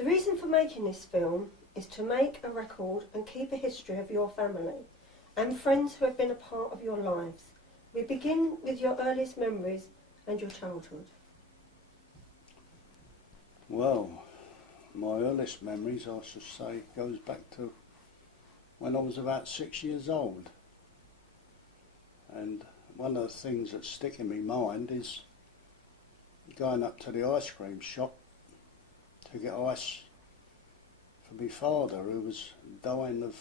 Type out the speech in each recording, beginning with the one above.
The reason for making this film is to make a record and keep a history of your family and friends who have been a part of your lives. We begin with your earliest memories and your childhood. Well, my earliest memories, I should say, goes back to when I was about 6 years old. And one of the things that stick in my mind is going up to the ice cream shop to get ice for my father, who was dying of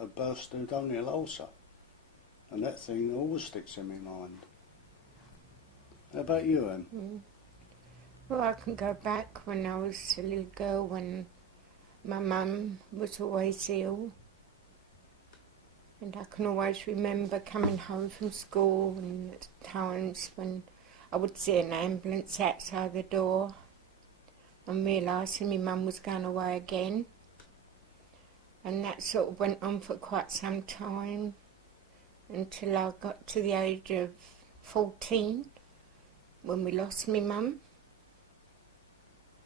a burst duodenal ulcer. And that thing always sticks in my mind. How about you, Em? Well, I can go back when I was a little girl, when my mum was always ill. And I can always remember coming home from school and at times when I would see an ambulance outside the door and realising my mum was going away again. And that sort of went on for quite some time until I got to the age of 14 when we lost my mum.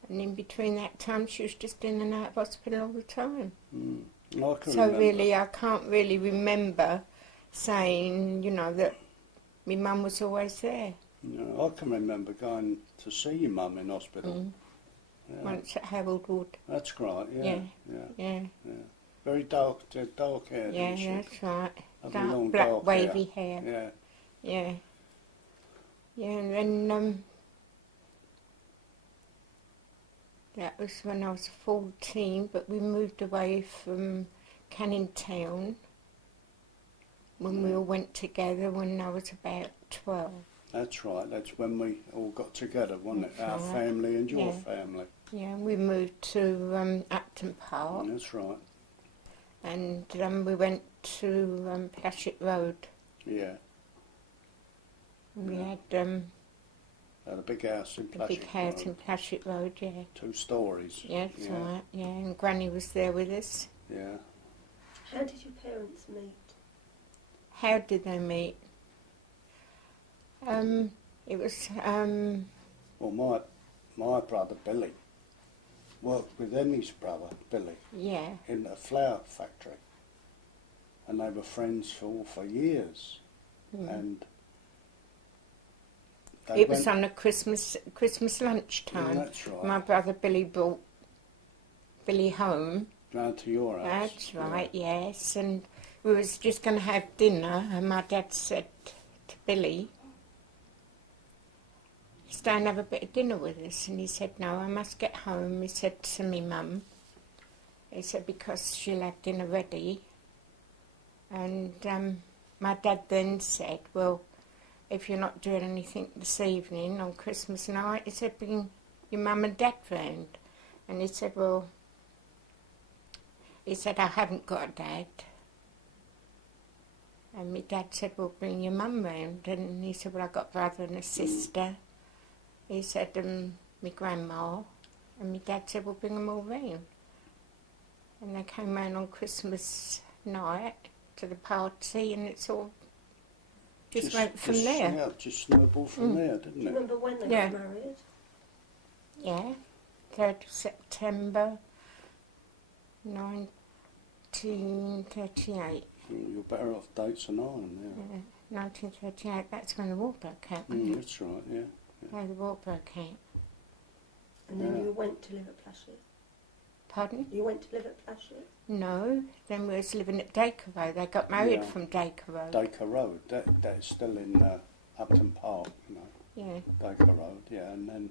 And in between that time she was just in and out of hospital all the time. So really I can't really remember saying, you know, that my mum was always there. No, I can remember going to see your mum in hospital. Yeah. Once at Harold Wood. That's right, yeah. Yeah. Very dark hair. Yeah, that's right. Long, black wavy hair. Yeah. Yeah, and then that was when I was 14, but we moved away from Canning Town when we all went together when I was about 12. That's right, that's when we all got together, wasn't it? That's Our right. family and your family. Yeah, we moved to Upton Park. That's right. And we went to Plashet Road. Yeah. We had a big house in Plashet a big house Road. in Plashet Road, yeah. 2 stories. Yeah, that's right, yeah. And Granny was there with us. Yeah. How did your parents meet? How did they meet? It was... Well, my brother Billy worked with Emmy's brother Billy in a flour factory, and they were friends for years. And it was on a Christmas lunchtime. Yeah, that's right. My brother Billy brought Billy home. Round to your house. That's right, yes. And we was just going to have dinner, and my dad said to Billy, stay and have a bit of dinner with us. And he said, no, I must get home. He said to me mum, he said, because she'll have dinner ready. And my dad then said, well, if you're not doing anything this evening on Christmas night, he said, bring your mum and dad round. And he said, well, I haven't got a dad. And my dad said, well, bring your mum round. And he said, well, I've got a brother and a sister. He said, my grandma. And my dad said, well, bring them all round. And they came round on Christmas night to the party, and it's all just went from there. Yeah, just snowballed from there, didn't Do you it? remember when they got married? Yeah, 3rd of September 1938. You're better off dates than I am, Yeah, 1938, that's when the war broke out, wasn't it? That's right, yeah. No, the war broke out. And then you went to live at Plashet? Pardon? You went to live at Plashet? No, then we was living at Dacre Road. They got married from Dacre Road. Dacre Road, that is still in Upton Park, you know. Yeah. Dacre Road, yeah. And then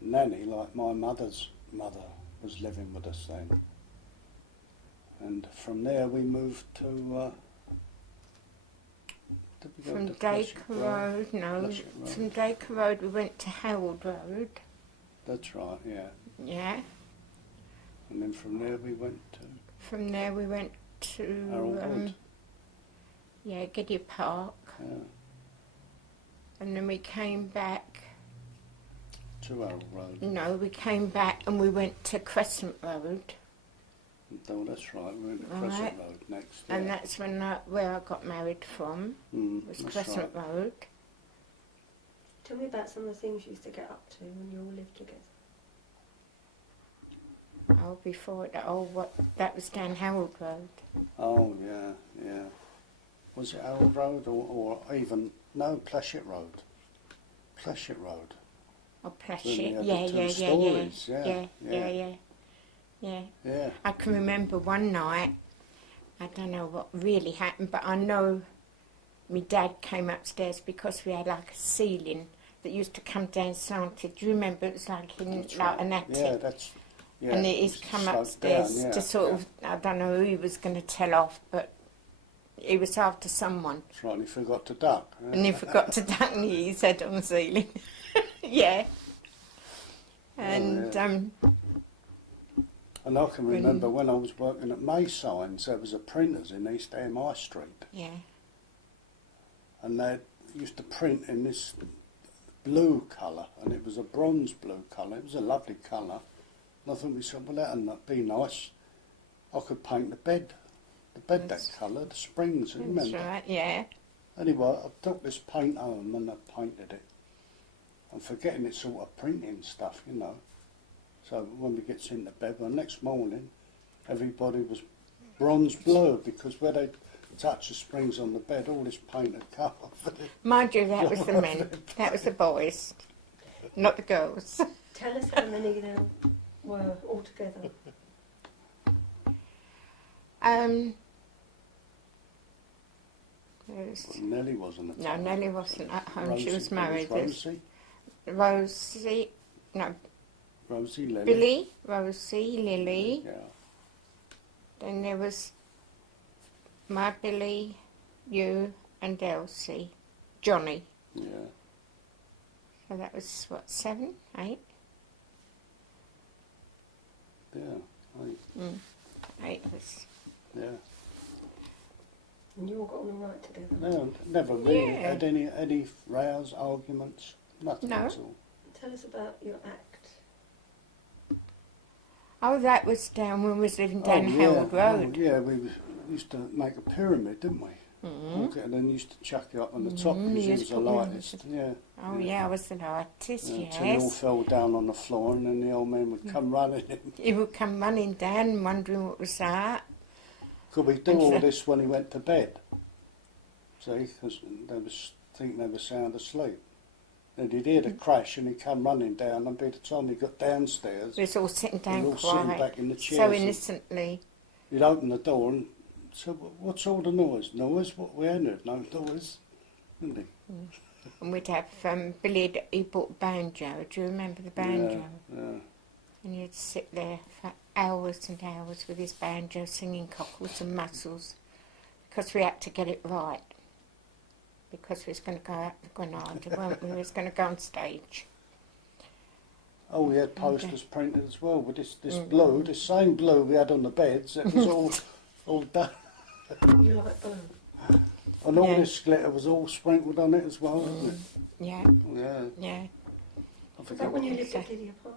Nanny, like my mother's mother, was living with us then. And from there we moved to... from Dacre Road, from Dacre Road we went to Harold Road. That's right, yeah. Yeah. And then from there we went to... From there we went to... Harold Wood. Giddy Park. Yeah. And then we came back... To Harold Road. No, we came back and we went to Crescent Road. Oh, that's right, we went to Crescent Road next. And that's when where I got married from, was Crescent Road. Tell me about some of the things you used to get up to when you all lived together. Oh, before that, that was down Harold Road. Oh, yeah, yeah. Was it Harold Road or even, no, Pleshett Road. Pleshett Road. Oh, When Pleshett, we had yeah, the two yeah, stories, yeah, yeah, yeah, yeah, yeah. yeah. I can remember one night, I don't know what really happened, but I know my dad came upstairs because we had like a ceiling that used to come down slanted. Do you remember? It was like in That's like right. an attic. Yeah, that's, yeah. And it he's used to come slope upstairs down, yeah, to sort yeah. of, I don't know who he was going to tell off, but he was after someone. That's right, and he forgot to duck. And he forgot to duck his head on the ceiling. Yeah. And, yeah. And I can remember when I was working at May Signs, there was a printers in East Ham High Street. yeah. And they used to print in this blue colour, and it was a bronze blue colour. It was a lovely colour. And I thought we said, well, that'd be nice. I could paint the bed that colour, the springs, That's remember? right, yeah. Anyway, I took this paint home and I painted it. I'm forgetting it's sort of printing stuff, you know. So when we gets into bed, the next morning, everybody was bronze blue because where they touched the springs on the bed, all this paint had come off of it. Mind you, that was the men. That was the boys, not the girls. Tell us how many there were altogether. There's- Well, Nellie wasn't at no, home. Nellie wasn't at home. Rosie, She was it married. Rosie, Rosie, no, Rosie, Lily. Billy, Rosie, Lily. Yeah. Then there was my Billy, you, and Elsie, Johnny. Yeah. So that was what, 7, 8? Yeah. 8 of us. Yeah. And you all got on all right together. No, never really Yeah. had any rows, arguments, nothing No. at all. Tell us about your act. Oh, that was down when we was living down yeah. Harold Road. Oh, yeah, used to make a pyramid, didn't we? Okay, and then used to chuck it up on the top because you it used was to the put me on lightest. Yeah. Oh, yeah, I was an artist, Until they all yes. fell down on the floor and then the old man would come running in. He would come running down wondering what was that. Could we do all this when he went to bed? See, because they were sound asleep. And he'd hear the crash and he'd come running down, and by the time he got downstairs, We was all sitting down all sitting quiet, back in the chairs so and- innocently. he'd open the door and said, "What's all the noise?" Noise? What? We hadn't heard no noise, didn't he? And we'd have, Billy, he bought a banjo. Do you remember the banjo? Yeah. And he'd sit there for hours and hours with his banjo singing cockles and mussels because we had to get it right. Because we was going to go out to Grenada, weren't we? We was going to go on stage. Oh, we had posters printed as well with this blue, this same blue we had on the beds. It was all done. You like blue? And all Yeah. this glitter was all sprinkled on it as well, wasn't it? Yeah, Yeah. yeah. I Was forget that when what you it lived was. at Didier Park?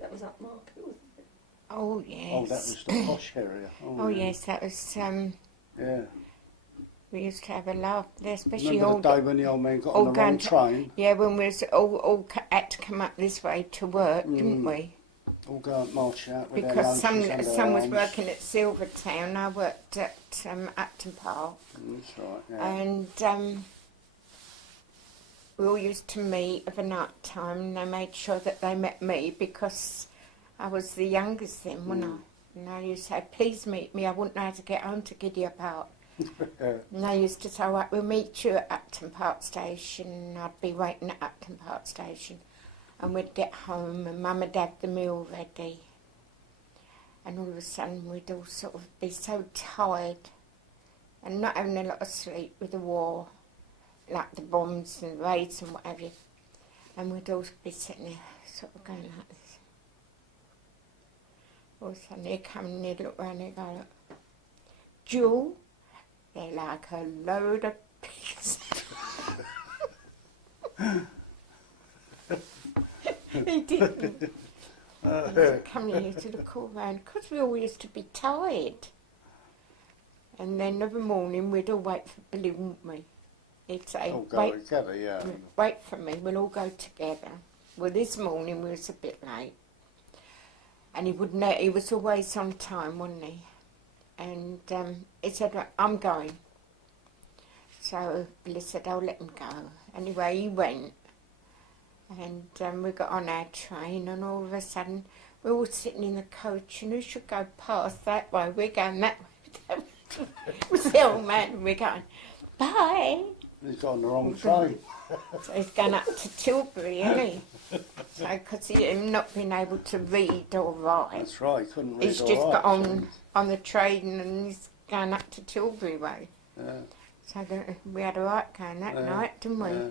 That was upmarket, wasn't it? Oh, yes. Oh, that was the posh area. Oh, yes, that was, Yeah. we used to have a laugh there, especially Remember all the day when the old man got all on the wrong going to- train? yeah, when we was all had to come up this way to work, didn't we? All go and march out with their Because lunches under some their was arms. working at Silvertown, I worked at Acton Park, That's right, yeah. and we all used to meet of a night time, and they made sure that they met me because I was the youngest then, wasn't I? And I used to say, please meet me, I wouldn't know how to get home to Gidea Park. Yeah. And they used to say, right, we'll meet you at Acton Park Station, and I'd be waiting at Acton Park Station. And we'd get home and Mum had had the meal ready. And all of a sudden we'd all sort of be so tired and not having a lot of sleep with the war, like the bombs and raids and what have you. And we'd all be sitting there sort of going like this. All of a sudden he'd come and he'd look round and he'd go, look, Jewel, they're like a load of pigs. He didn't. He used to come here to the call round because we all used to be tired. And then of a morning we'd all wait for Billy, wouldn't we? He'd say, All go wait, together, yeah. wait for me, we'll all go together. Well, this morning we was a bit late. And he was always on time, wasn't he? And he said, I'm going. So Billy said, I'll let him go. Anyway, he went. And we got on our train, and all of a sudden, we're all sitting in the coach, and who should go past that way? We're going that way. It was the old man, and we're going, bye. He's got on the wrong train. So he's gone up to Tilbury, isn't he? So, because him not being able to read or write. That's right, he couldn't read He's all just right, got so on the train, and he's going up to Tilbury way. yeah, So we had a right going that night, didn't we? yeah.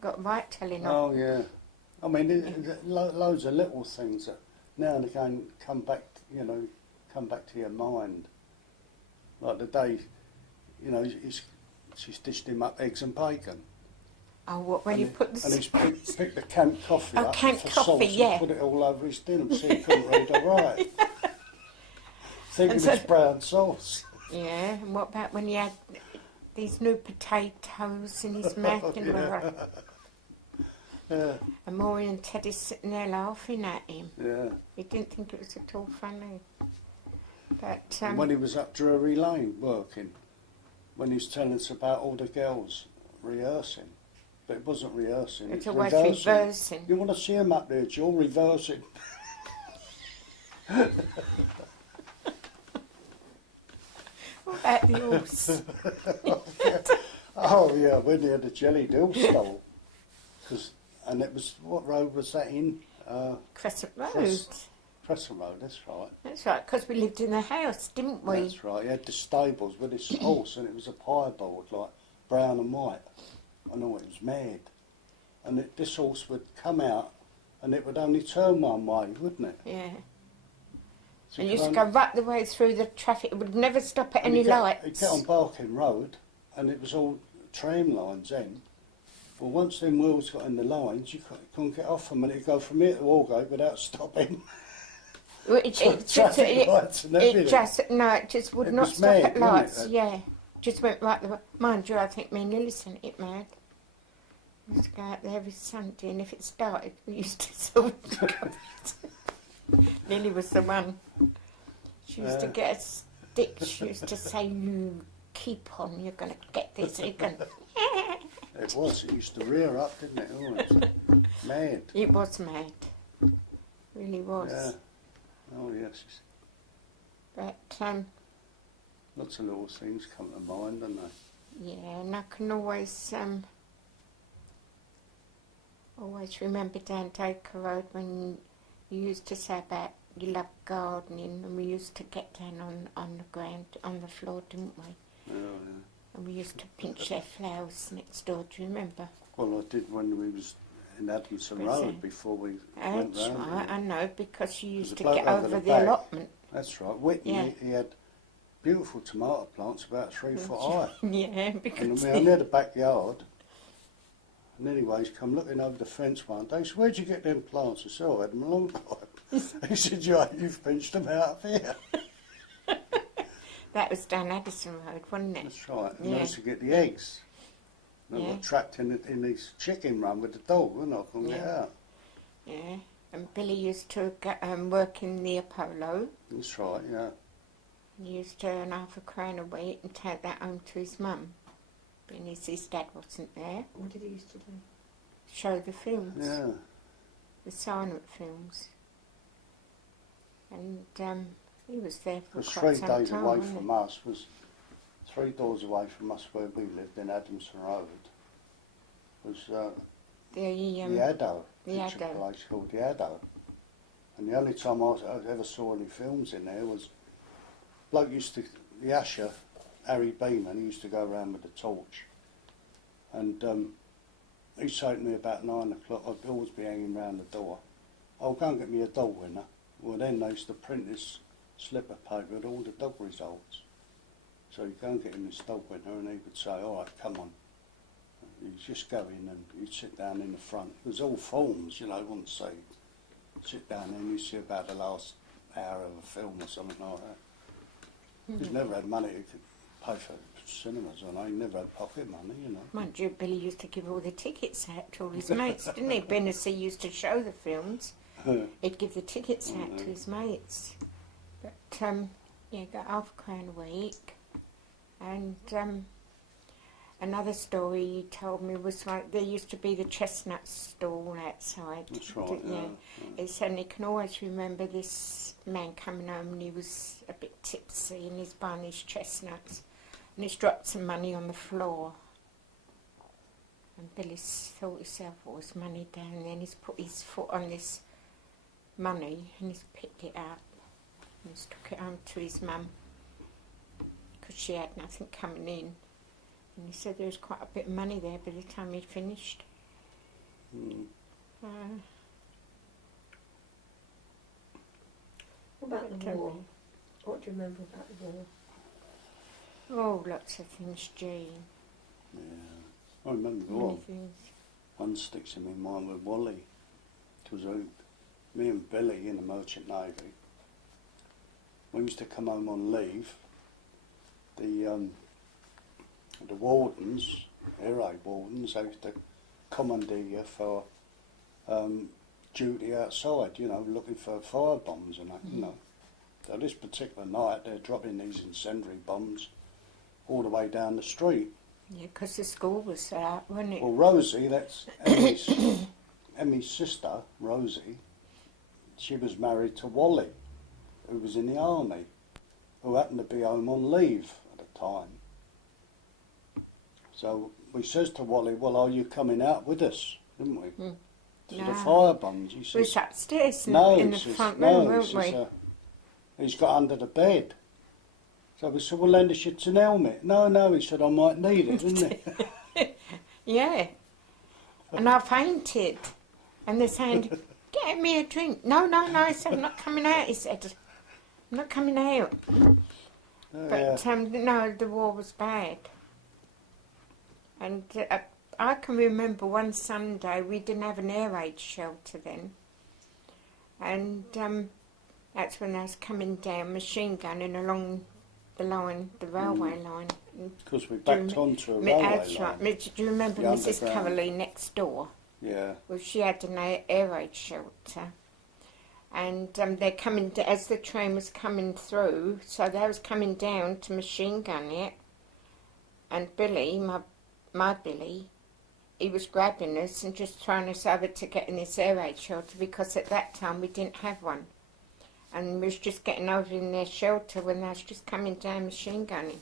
Got right telling off. Oh, yeah. I mean, loads of little things that now and again come back, come back to your mind. Like the day, she's dished him up eggs and bacon. Oh, what, when you put the... And he's picked the canned coffee up canned for coffee, sauce yeah. and put it all over his dinner so he couldn't read or write. Thinking so- it's brown sauce. Yeah, and what about when he had these new potatoes in his mouth and all that? Yeah, And Maureen and Teddy's sitting there laughing at him. yeah. He didn't think it was at all funny. But And when he was up Drury Lane working, when he was telling us about all the girls rehearsing, but it wasn't rehearsing, it's it's always reversing. reversing. You want to see him up there, Jill, reversing. What about the horse? Oh yeah, when he had the jelly dill stole. And it was, what road was that in? Crescent Road. Crescent Road, that's right. That's right, because we lived in the house, didn't we? That's right. He had the stables with his horse, and it was a piebald, like brown and white. I know, it was mad. And this horse would come out, and it would only turn one way, wouldn't it? Yeah. So And you used to could go only- right the way through the traffic. It would never stop at and any he'd get- lights. He'd get on Barking Road, and it was all tram lines then. Well, once them wheels got in the lines, you couldn't get off them, and it'd go from here to Walgate without stopping. Well, Traffic lights and everything. it just would It not was stop mad, at wasn't it, lights. that? Yeah, just went right the way. Mind you, I think me and Lily sent it mad. We used to go out there every Sunday, and if it started, we used to sort of Lily was the one. She used to get a stick. She used to say, "You keep on. You're going to get this. You're going." It was. It used to rear up, didn't it? Oh, it was mad. It was mad. Really was. Yeah. Oh, yes. But Lots of little things come to mind, don't they? yeah, and I can always remember down Dacre Road when you used to say about you loved gardening, and we used to get down on the ground, on the floor, didn't we? Oh, yeah. And we used to pinch their flowers next door, do you remember? Well, I did when we was in Adamson Was Road it? before we went That's round. right, I know, because you used a to bloke get over over the the back. allotment. That's right. Whitney, Yeah. he had beautiful tomato plants about 3 foot high. Yeah, And because I near the backyard. And anyway, he's come looking over the fence one day. He said, "Where'd you get them plants?" I said, "Oh, I had them a long time." He said, "You've pinched them out of here." that was down Addison Road, wasn't it? That's right. And Yeah. I used to get the eggs. And I Yeah. got trapped in this chicken run with the dog, and I couldn't get Yeah. out. Yeah, and Billy used to work in the Apollo. That's right, yeah. He used to earn £0.50 a week and take that home to his mum. When his dad wasn't there. What did he used to do? Show the films, Yeah. the silent films. And he was there for It was quite 3 some days time, away wasn't from us, was 3 doors away from us where we lived in Adamson Road. Was he? the Addo, the picture Addo. place called the Addo. And the only time I ever saw any films in there was bloke the usher, Harry Beeman, he used to go around with a torch. And he'd say to me about 9 o'clock, I'd always be hanging round the door. "Oh, go and get me a dog winner." Well, then they used to print this slip of paper with all the dog results. So you'd go and get him this dog winner, and he would say, "All right, come on." You'd just go in and you'd sit down in the front. It was all forms, wouldn't say. Sit down and you see about the last hour of a film or something like that. He's never had money to pay for cinemas, he never had pocket money. Mind you, Billy used to give all the tickets out to all his mates, didn't he? Bennessy used to show the films. He'd give the tickets out to his mates. But, yeah, got £half a week. And another story he told me was like there used to be the chestnut stall outside. That's right, yeah. He said he can always remember this man coming home and he was a bit tipsy and he's buying his chestnuts and he's dropped some money on the floor. And Billy thought himself, what was money down? And then he's put his foot on this money and he's picked it up and he's took it home to his mum because she had nothing coming in. And he said there was quite a bit of money there by the time he'd finished. What about the war? What do you remember about the war? Oh, lots of things, Jean. Yeah. I remember Many things. one sticks in my mind with Wally. It was me and Billy in the Merchant Navy. We used to come home on leave. The wardens, air raid wardens, they used to commandeer you for duty outside, you know, looking for fire bombs and that, you know. So this particular night, they're dropping these incendiary bombs all the way down the street. Yeah, because the school was out, wasn't it? Well, Rosie, that's Emmy's sister, Rosie, she was married to Wally, who was in the army, who happened to be home on leave at the time. So we says to Wally, well, are you coming out with us? Didn't we? To the fire bombs. He says, we was upstairs in the front room, weren't we? He's got under the bed. So we said, well, lend us your tin helmet. No, he said, I might need it, didn't he? Yeah. And I fainted. And they're saying, get me a drink. No, I said, I'm not coming out, he said. I'm not coming out. But, no, the war was bad. And I can remember one Sunday, we didn't have an air raid shelter then. And that's when I was coming down, machine gunning along the railway line. Because we backed onto a railway that's line. Right. Do you remember The Mrs. underground. Coverley next door? Yeah. Well, she had an air raid shelter. And they're coming, as the train was coming through, so they was coming down to machine gun it. And Billy, my Billy, he was grabbing us and just throwing us over to get in this air raid shelter because at that time we didn't have one. And we was just getting over in their shelter when they was just coming down machine gunning.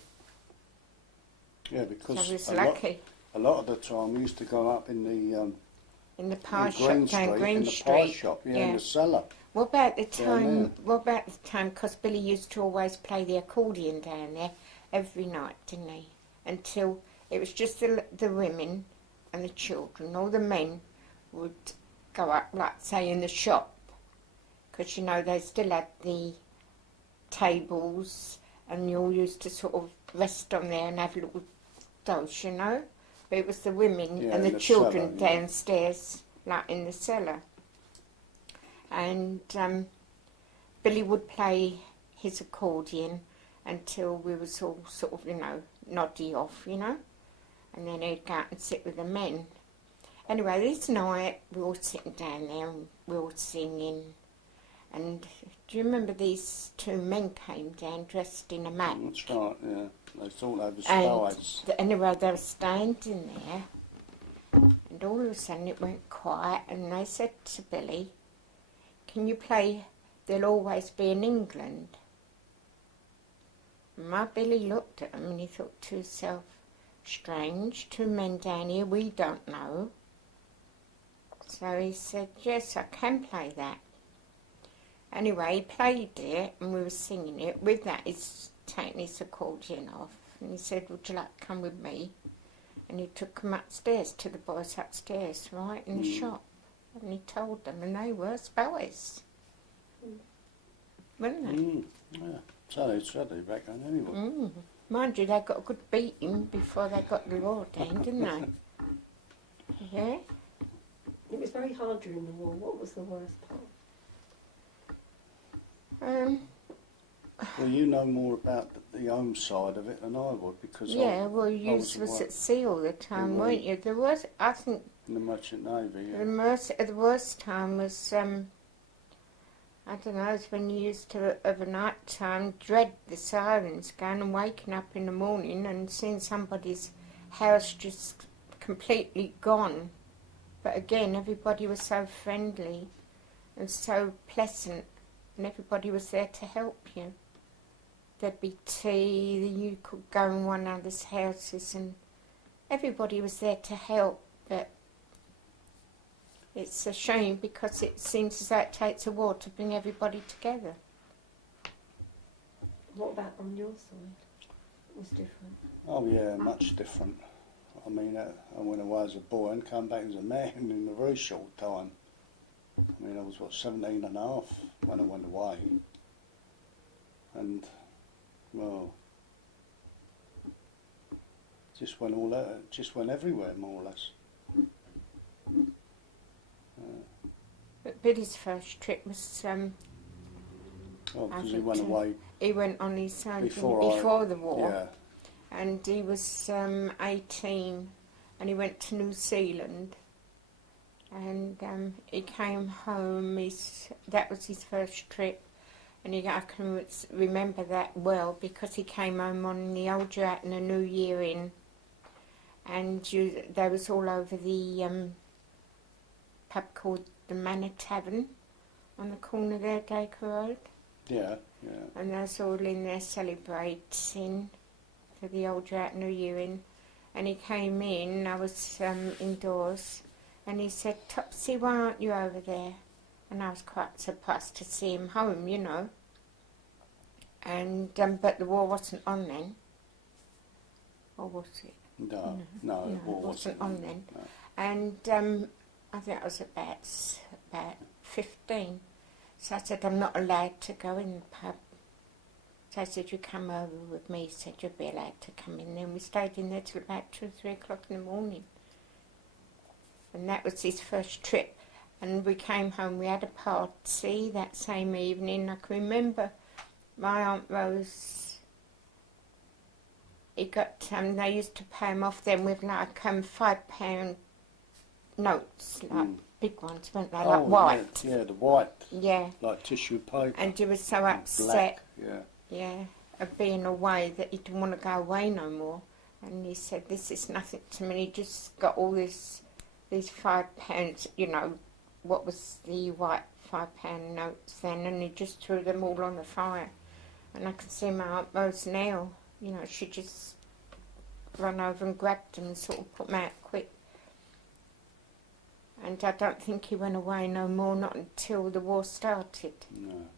Yeah, because So I was lucky. A lot of the time we used to go up in the pie shop Green down Street, Green in the Street. pie shop, in the cellar. What about the Down time, because Billy used to always play the accordion down there every night, didn't he? Until it was just the women and the children. All the men would go up, like, say, in the shop. Because, you know, they still had the tables and you all used to sort of rest on there and have little dose, you know. But it was the women and the children cellar, downstairs, like in the cellar. And Billy would play his accordion until we was all sort of, you know, noddy off, you know. And then he'd go out and sit with the men. Anyway, this night we were all sitting down there and we were all singing. And do you remember these two men came down dressed in a match? That's right, yeah. They thought they were spies. Anyway, they were standing there. And all of a sudden it went quiet and they said to Billy, can you play There'll Always Be in England? And my Billy looked at him and he thought to himself, strange, two men down here we don't know. So he said, yes, I can play that. Anyway, he played it and we were singing it. With that, he's taken his accordion off and he said, would you like to come with me? And he took them upstairs to the boys upstairs, right, in the shop. And he told them, and they were spies. Weren't they? Yeah. So they said they back then anyway. Mind you, they got a good beating before they got the war down, didn't they? Yeah? It was very hard during the war. What was the worst part? Well, you know more about the home side of it than I would because yeah, well, you was at sea all the time, weren't you? There was, I think, in the Merchant Navy. Yeah. the worst time was I don't know, it's when you used to, of a night time, dread the sirens going and waking up in the morning and seeing somebody's house just completely gone. But again, everybody was so friendly and so pleasant, and everybody was there to help you. There'd be tea, you could go in one another's houses, and everybody was there to help. But it's a shame because it seems as though it takes a while to bring everybody together. What about on your side? It was different. Oh yeah, much different. I mean, I went away as a boy and came back as a man in a very short time. I mean, I was, 17 and a half when I went away. And, well, just went all out, just went everywhere, more or less. But Billy's first trip was, Well, because he went away he went on his own before the war. Yeah. And he was 18, and he went to New Zealand, and he came home. That was his first trip, and I can remember that well because he came home on the old year out and the New Year in, and they was all over the pub called the Manor Tavern on the corner there, Dacre Road. Yeah, yeah. And they was all in there celebrating for the old Drought New Year in, and he came in, I was indoors, and he said, "Topsy, why aren't you over there?" And I was quite surprised to see him home, you know. And but the war wasn't on then, or was it? No, it war wasn't on then. No. And I think I was about 15. So I said, "I'm not allowed to go in the pub." So I said, "You come over with me." He said, "You'll be allowed to come in." Then we stayed in there till about 2 or 3 o'clock in the morning. And that was his first trip. And we came home, we had a party that same evening. I can remember my Aunt Rose, he got, they used to pay him off then with like £5 notes, like big ones, weren't they? Like white. Yeah, the white. Yeah. Like tissue paper. And he was so upset. Black, yeah. Yeah, of being away, that he didn't want to go away no more. And he said, "This is nothing to me." He just got all these £5, you know, what was the white £5 notes then, and he just threw them all on the fire. And I can see my Aunt Rose now, you know, she just ran over and grabbed them and sort of put them out quick. And I don't think he went away no more, not until the war started. No.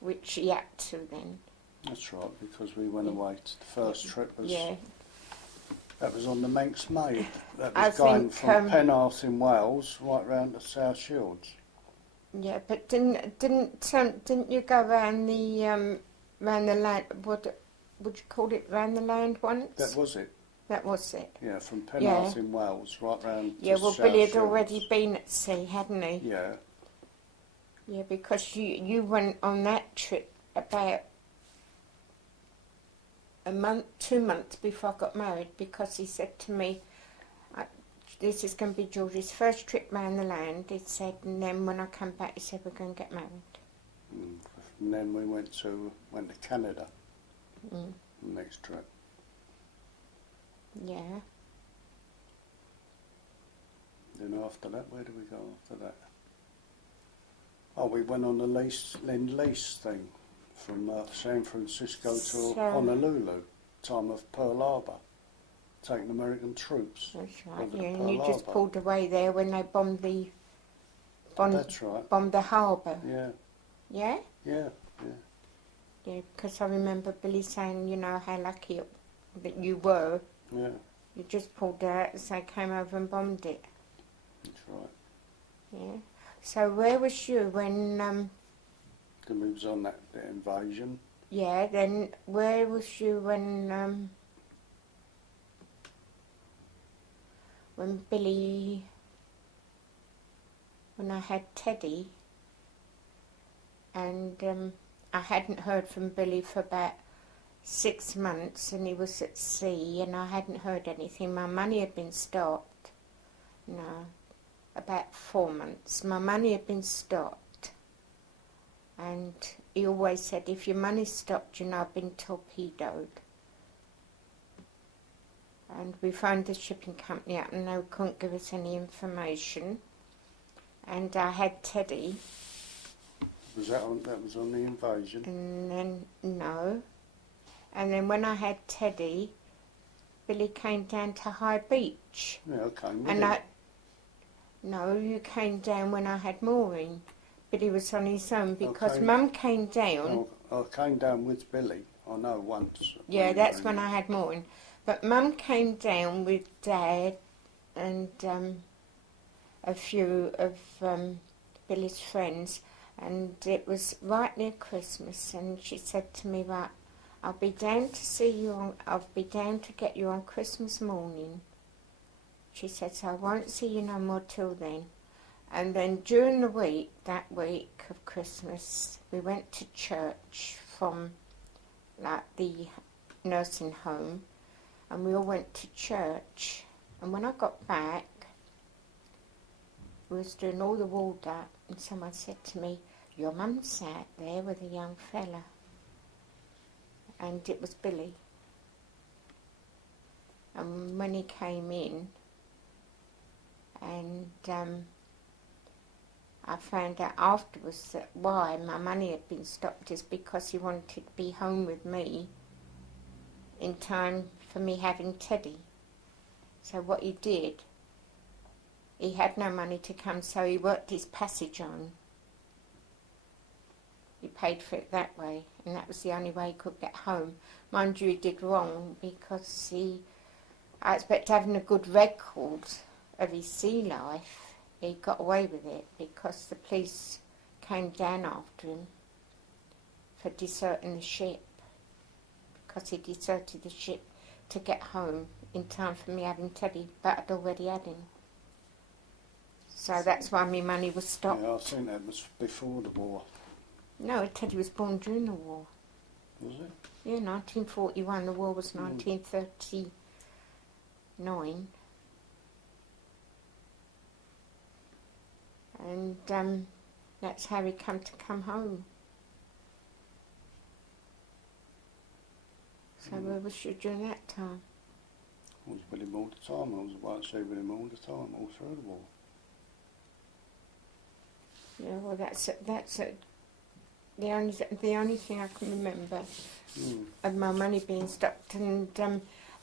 Which he had to then. That's right, because we went away to the first trip. Yeah. That was on the Manx Maid. That I was going think, from Penarth in Wales right round to South Shields. Yeah, but didn't you go round the land? What would you call it? Round the land once? That was it. That was it. Yeah, from Penarth in Wales right round. Yeah, to well, South Billy had Shields. already been at sea, hadn't he? Yeah. Yeah, because you went on that trip about a month, 2 months before I got married, because he said to me, "This is going to be George's first trip round the land," he said, "and then when I come back," he said, "we're going to get married." And then we went to Canada. The next trip. Yeah. Then after that, where did we go after that? Oh, we went on the Lend-Lease thing from San Francisco to Honolulu, time of Pearl Harbor, taking American troops. That's right, over yeah, to and Pearl you just Harbor. pulled away there when they bombed That's right. bombed the harbour. Yeah, Yeah? yeah, Yeah, because I remember Billy saying, you know, how lucky that you were. yeah. You just pulled out as they came over and bombed it. That's right. Yeah. So where was you when, Then we was on that invasion. yeah, then where was you when Billy, when I had Teddy, and I hadn't heard from Billy for about 6 months, and he was at sea, and I hadn't heard anything. My money had been stopped. No, about 4 months. My money had been stopped, And he always said, if your money stopped, you know, I've been torpedoed. And we phoned the shipping company up and they couldn't give us any information. And I had Teddy. Was that was on the invasion? And then, no. And then when I had Teddy, Billy came down to High Beach. Yeah, I came with And him. no, you came down when I had Maureen. Billy was on his own because Okay. Mum came down. I came down with Billy, I know, once. Yeah, that's when I had Maureen. But Mum came down with Dad and a few of Billy's friends, and it was right near Christmas, and she said to me, right, I'll be down to see you, I'll be down to get you on Christmas morning. She said, so I won't see you no more till then. And then during the week, that week of Christmas, we went to church from like the nursing home, and we all went to church. And when I got back, we was doing all the ward up, and someone said to me, your mum sat there with a young fella. And it was Billy. And when he came in, and I found out afterwards that why my money had been stopped is because he wanted to be home with me in time for me having Teddy. So what he did, he had no money to come, so he worked his passage on. He paid for it that way, and that was the only way he could get home. Mind you, he did wrong because I expect having a good record of his sea life, he got away with it because the police came down after him for deserting the ship, because he deserted the ship to get home in time for me having Teddy, but I'd already had him. So that's why my money was stopped. Yeah, I think that was before the war. No, Teddy was born during the war. Was it? Yeah, 1941. The war was 1939. And that's how he come home. So where was you during that time? I was with him all the time. I was about to say with him all the time, all through the war. Yeah, well, the only thing I can remember of my money being stopped. And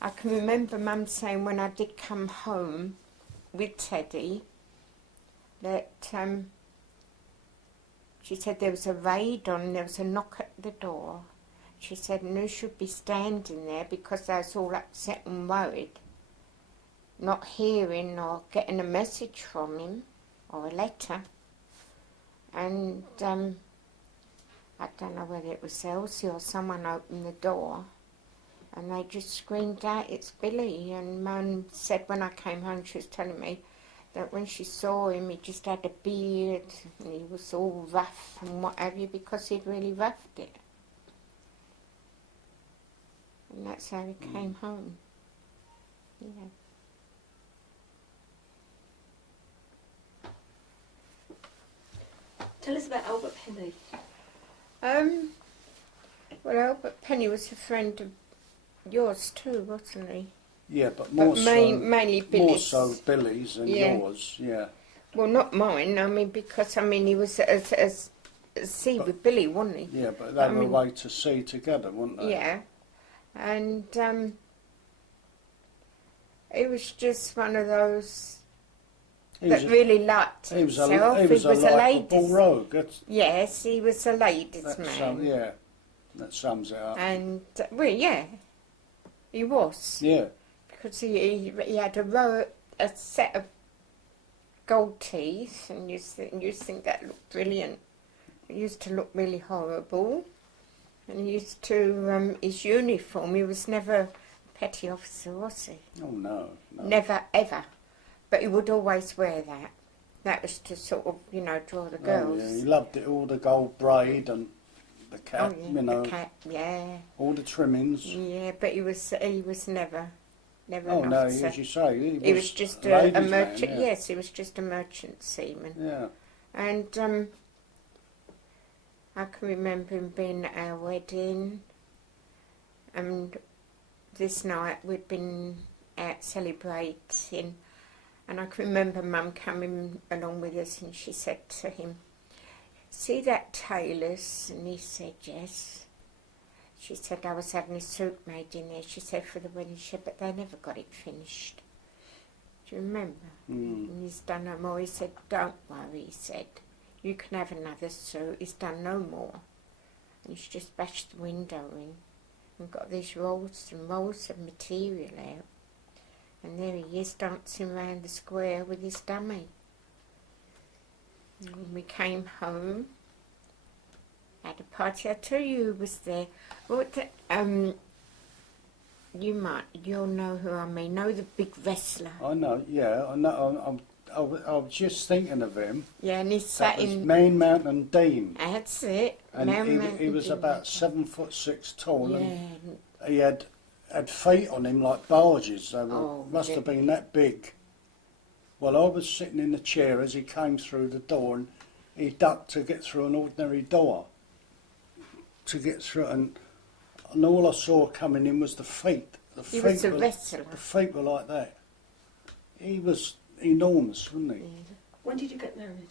I can remember Mum saying when I did come home with Teddy that she said there was a raid on, there was a knock at the door. She said, and who should be standing there because they was all upset and worried, not hearing or getting a message from him or a letter. And I don't know whether it was Elsie or someone opened the door, and they just screamed out, it's Billy. And Mum said when I came home, she was telling me that when she saw him, he just had a beard and he was all rough and what have you, because he'd really roughed it. And that's how he came home. Yeah. Tell us about Albert Penny. Well, Albert Penny was a friend of yours too, wasn't he? Yeah, but more But so, mainly Billy's. more so Billy's and Yeah. yours. Yeah. Well, not mine. I mean, because he was as sea with Billy, wasn't he? Yeah, but they were away to sea together, weren't they? Yeah, and it was just one of those that really liked he was himself. a likeable ladies. rogue. That's, Yes, he was a ladies' man. yeah, that sums it up. And well, yeah, he was. Yeah. Because he had a set of gold teeth, and you think that looked brilliant. It used to look really horrible. And he used to, his uniform, he was never a petty officer, was he? Oh, no. Never, ever. But he would always wear that. That was to sort of, draw the girls. Oh, yeah. He loved it, all the gold braid and the cap, the cap, yeah. all the trimmings. Yeah, but he was never Oh, an no, officer. as you say, He was just a ladies' merchant. man, yeah. Yes, he was just a merchant seaman. Yeah. And I can remember him being at our wedding, and this night we'd been out celebrating, and I can remember Mum coming along with us, and she said to him, "See that tailor's?" And he said, "Yes." She said, "I was having a suit made in there," she said, "for the wedding." She said, "But they never got it finished." Do you remember? And he's done no more. He said, "Don't worry," he said. "You can have another suit." He's done no more. And he's just bashed the window in and got these rolls and rolls of material out. And there he is dancing around the square with his dummy. And when we came home, had a party. I tell you who was there. You'll know who I mean. Know the big wrestler. I know, yeah, I know. I was just thinking of him. Yeah, and he sat That was in. Main Mountain Dean. That's it. And he was about 7'6" tall, Yeah. and he had feet on him like barges. They must have been that big. Well, I was sitting in the chair as he came through the door, and he ducked to get through an ordinary door. To get through, and all I saw coming in was the feet. He was a wrestler. The feet were like that. He was enormous, wasn't he? Yeah. When did you get married?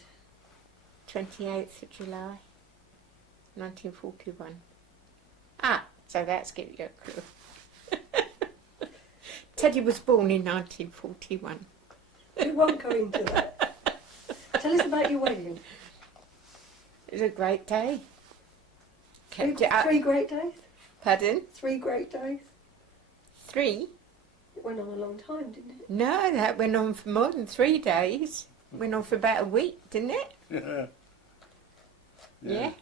28th of July, 1941. Ah, so that's giving you a clue. Teddy was born in 1941. We won't go into that. Tell us about your wedding. It was a great day. Kept it up. 3 great days? Pardon? 3 great days? 3? It went on a long time, didn't it? No, that went on for more than 3 days. Went on for about a week, didn't it? Yeah. Yeah.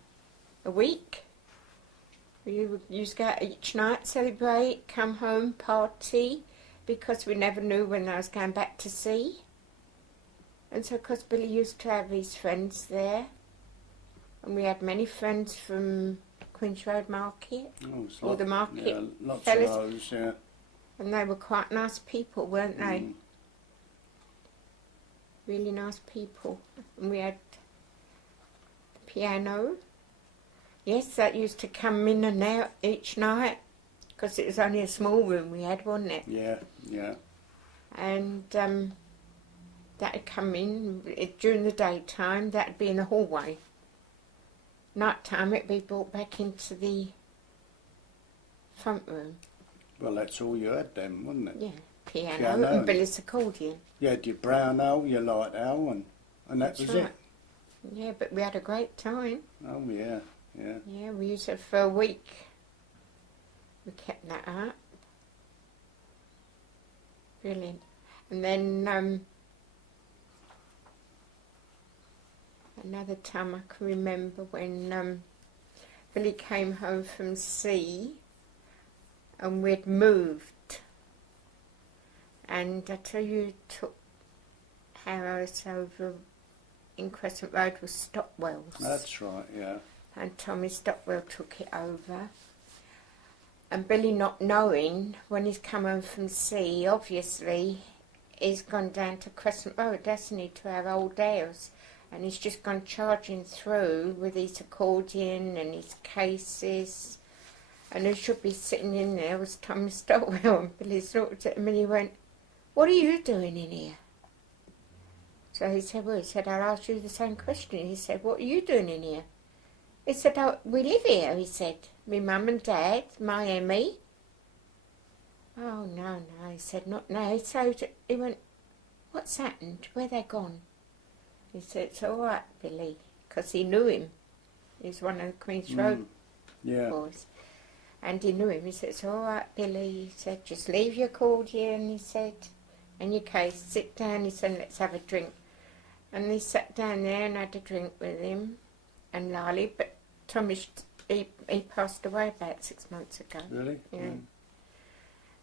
A week. We used to go out each night, celebrate, come home, party, because we never knew when I was going back to sea. And so, because Billy used to have his friends there, and we had many friends from Queen's Road Market, or the market lots fellas, of those, yeah. and they were quite nice people, weren't they? Really nice people. And we had the piano. Yes, that used to come in and out each night, because it was only a small room we had, wasn't it? Yeah, yeah. And that'd come in during the daytime, that'd be in the hallway. Night time, it'd be brought back into the front room. Well, that's all you had then, wasn't it? Yeah, piano and Billy's accordion. You had your brown owl, your light owl, and that was right. it. Yeah, but we had a great time. Oh, yeah, yeah. Yeah, we used it for a week. We kept that up. Brilliant. And then another time I can remember when Billy came home from sea and we'd moved. And I tell you, took Harrows over in Crescent Road was Stockwell's. That's right, yeah. And Tommy Stockwell took it over. And Billy, not knowing, when he's come home from sea, obviously, he's gone down to Crescent Road, hasn't he, to our old house. And he's just gone charging through with his accordion and his cases. And who should be sitting in there was Tommy Stockwell. And Billy looked at him and he went, "What are you doing in here?" So he said, "I'll ask you the same question." He said, "What are you doing in here?" He said, "Oh, we live here," he said. "Me mum and dad, my Emmy." "Oh, no," he said, "not now." So he went, "What's happened? Where they gone?" He said, "It's all right, Billy," because he knew him. He's one of the Queen's Road boys. And he knew him. He said, "It's all right, Billy." He said, "Just leave your accordion," he said, "and your case. Sit down," he said, "let's have a drink." And he sat down there and had a drink with him and Lally. But Tommy, he passed away about 6 months ago. Really? Yeah.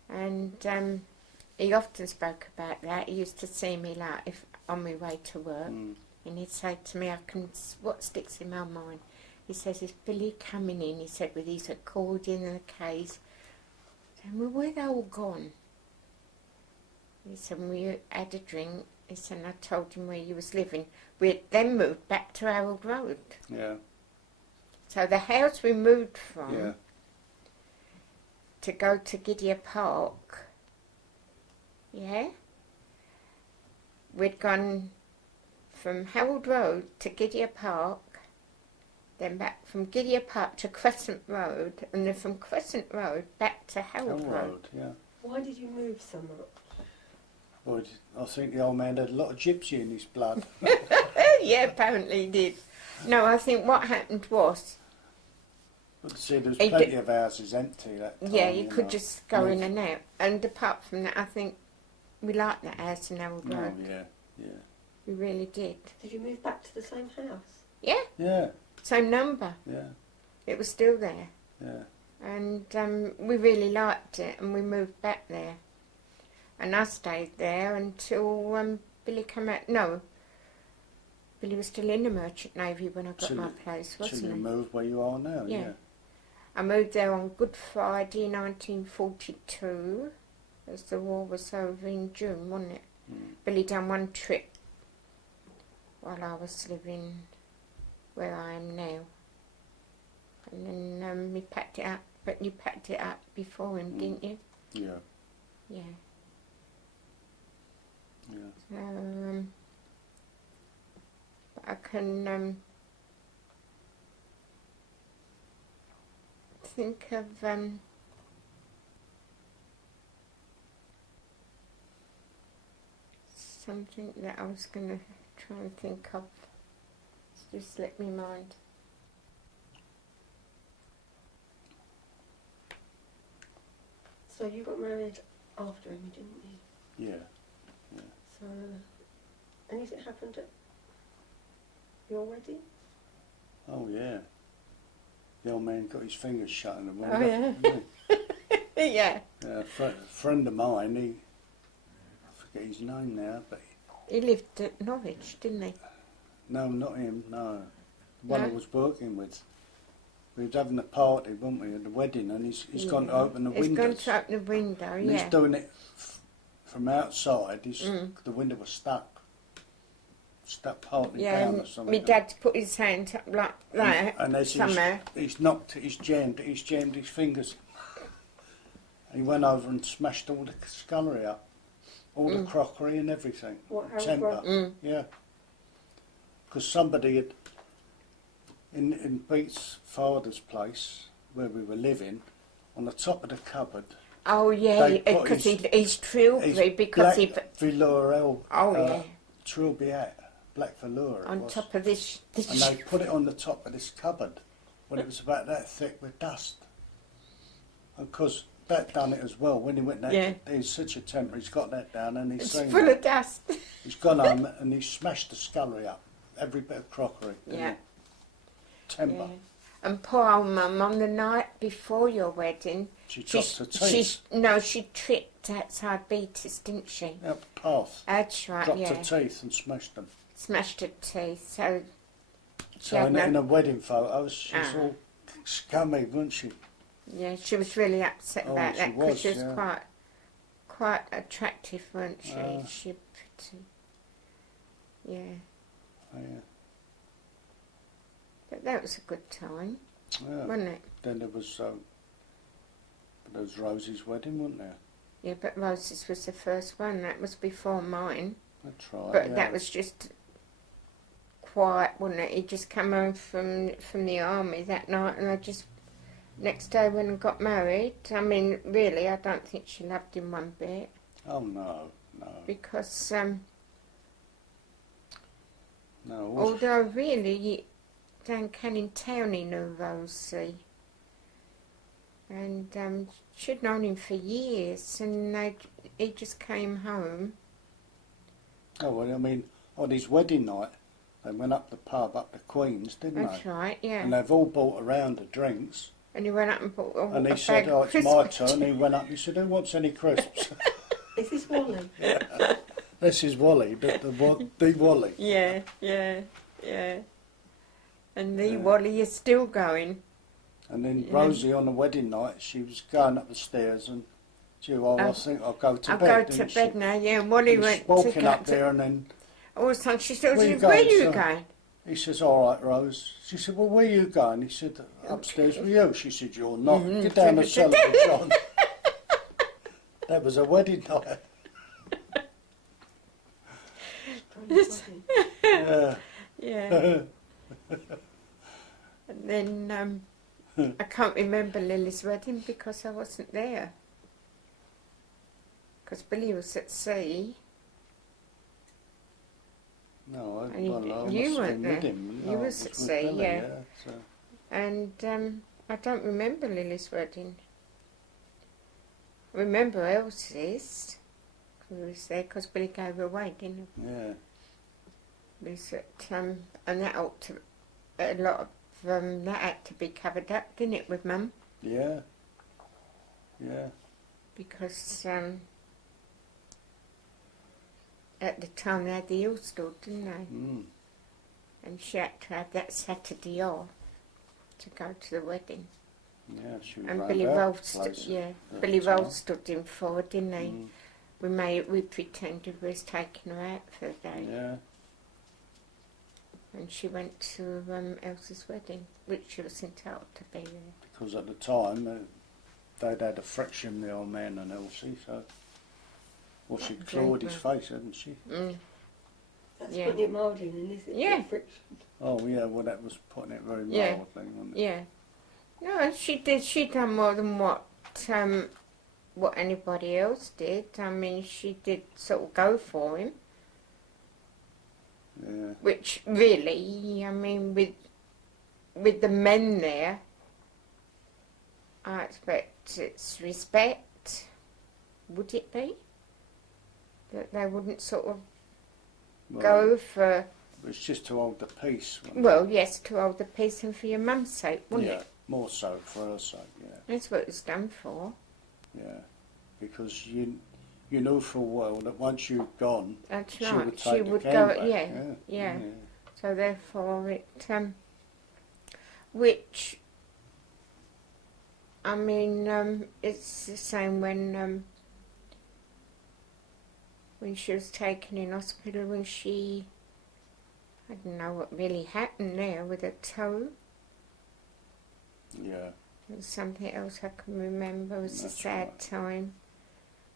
And he often spoke about that. He used to see me like if on my way to work, and he'd say to me, "What sticks in my mind?" He says, "Is Billy coming in?" He said, "with his accordion and a case." I said, "Well, where they all gone?" He said, "We had a drink." He said, and I told him where you was living. We had then moved back to Harold Road. Yeah. So the house we moved from Yeah. to go to Gidea Park, yeah, we'd gone from Harold Road to Gidea Park, then back from Gidea Park to Crescent Road, and then from Crescent Road back to Harold Road. Road, yeah. Why did you move so much? Well, I think the old man had a lot of gypsy in his blood. Yeah, apparently he did. No, I think what happened was, But see, there was He plenty did- of houses empty that time. yeah, you could know. just go in Yes. and out. And apart from that, I think we liked that house in Harold Oh, Road. yeah, yeah. We really did. Did you move back to the same house? Yeah, Yeah, same number. yeah, It was still there. yeah. And we really liked it, and we moved back there. And I stayed there until Billy came out. No, Billy was still in the Merchant Navy when I got Till my you- place, So wasn't you he? moved where you are now, Yeah. yeah. I moved there on Good Friday 1942, as the war was over in June, wasn't it? Mm. Billy done one trip while I was living where I am now. And then we packed it up, but you packed it up before him, didn't you? Yeah, Yeah. yeah. So, but I can think of something that I was going to try and think of. It's just slipped my mind. So you got married after him, didn't you? Yeah. So anything happened at your wedding? Oh, yeah. The old man got his fingers shut in the window. Oh, yeah. didn't he? Yeah. A friend of mine, I forget his name now, but He lived at Norwich, didn't he? no, not him, no. The one I No? was working with. We was having a party, weren't we, at the wedding, and he's gone to open the He's windows. gone to open the window, And yeah. he's doing it from outside. Mm. The window was stuck partly Yeah, down or and something. my dad put his hand up like that and as somewhere. he's jammed his fingers. He went over and smashed all the scullery up, all the crockery and everything. What, Harold Temper, Road? Mm. yeah. Because somebody had in Beat's father's place where we were living, on the top of the cupboard. Oh yeah, They put because his- he's trilby because he. velour Oh yeah, trilby hat, black velour. it on was. top of this. And they put it on the top of this cupboard when it was about that thick with dust. And because that done it as well, when he went there, Yeah. he's such a temper, he's got that down and he's It's seen full that. of dust. He's gone home and he's smashed the scullery up, every bit of crockery. Yeah. Temper. Yeah. And poor old mum, on the night before your wedding, She dropped her teeth. she tripped outside Beatrice, didn't she? Up the path. That's right, Dropped yeah. her teeth and smashed them. Smashed her teeth, so she So had in no... a wedding photo, she's Ah. all scummy, wasn't she? Yeah, she was really upset Oh, about she that because was, she was yeah. quite attractive, weren't she? Ah. She pretty... Yeah, Oh, yeah. but that was a good time, Yeah. wasn't it? Then there was Rosie's wedding, wasn't there? Yeah, but Rose's was the first one. That was before mine. That's right. But yeah. that was just quiet, wasn't it? He just come home from the army that night, and I just next day when I got married. I mean, really, I don't think she loved him one bit Oh no, no, because no. it wasn't. although really down Canning Town he knew Rosie, and she'd known him for years, and he just came home. Oh well, I mean, on his wedding night, they went up the pub up the Queen's, didn't That's they? right, yeah. And they've all bought a round of drinks. And he went up and bought And he a said, bag "Oh, of it's my crisps." turn." He went up. He said, "Who wants any crisps?" Is this Wally? This is Wally, but the Wally. Yeah, yeah, yeah. And the Yeah. Wally is still going. And then Yeah. Rosie on the wedding night, she was going up the stairs and she, I Oh. think I'll go to I'll bed. go to didn't bed now, yeah. And Wally She was went to walking go up to... there and then All of a sudden she said, Where you where are going, you son?" going? He says, all right, Rose. She said, well, where are you going? He said, upstairs with you. She said, you're not. Get down the cellar to John. That was a wedding night. Yeah. Yeah. And then I can't remember Lily's wedding because I wasn't there. Because Billy was at sea. No, And I must you have weren't been with there. him. You No, was it at with sea, Billy, yeah. So. And I don't remember Lily's wedding. I remember Elsie's. Who was there because Billy gave her away, didn't he? Yeah. Was at, and that ought to, a lot of that had to be covered up, didn't it, with Mum? Yeah. Yeah. Because at the time they had the hill stood, didn't they? Mm. And she had to have that Saturday off to go to the wedding. Yeah, she was And round Billy our Roll, place at Billy the Roll time. stood in for, didn't he? Mm. We pretended we was taking her out for the day. Yeah. And she went to Elsie's wedding, which she was entitled to be there. Because at the time, they'd had a friction, the old man and Elsie, so... Well, she clawed his face, hadn't she? Mm. That's Yeah. putting it mildly in, isn't it? Yeah. Friction. Oh, yeah, well, that was putting it very Yeah. mildly, wasn't it? Yeah. No, she did. She done more than what anybody else did. I mean, she did sort of go for him. Yeah. Which really, I mean, with the men there, I expect it's respect. Would it be? That they wouldn't sort of Well, go for... it's just to hold the peace, wasn't it? Well, yes, to hold the peace and for your mum's sake, wouldn't Yeah, it? more so for her sake, yeah. That's what it was done for. Yeah, because you know full well that once you've gone, That's she right. would She take the would can go, back. yeah. So therefore it, which, I mean, it's the same when she was taken in hospital, when she, I don't know what really happened there with her toe. Yeah. It was something else I can remember. It was That's a sad right. time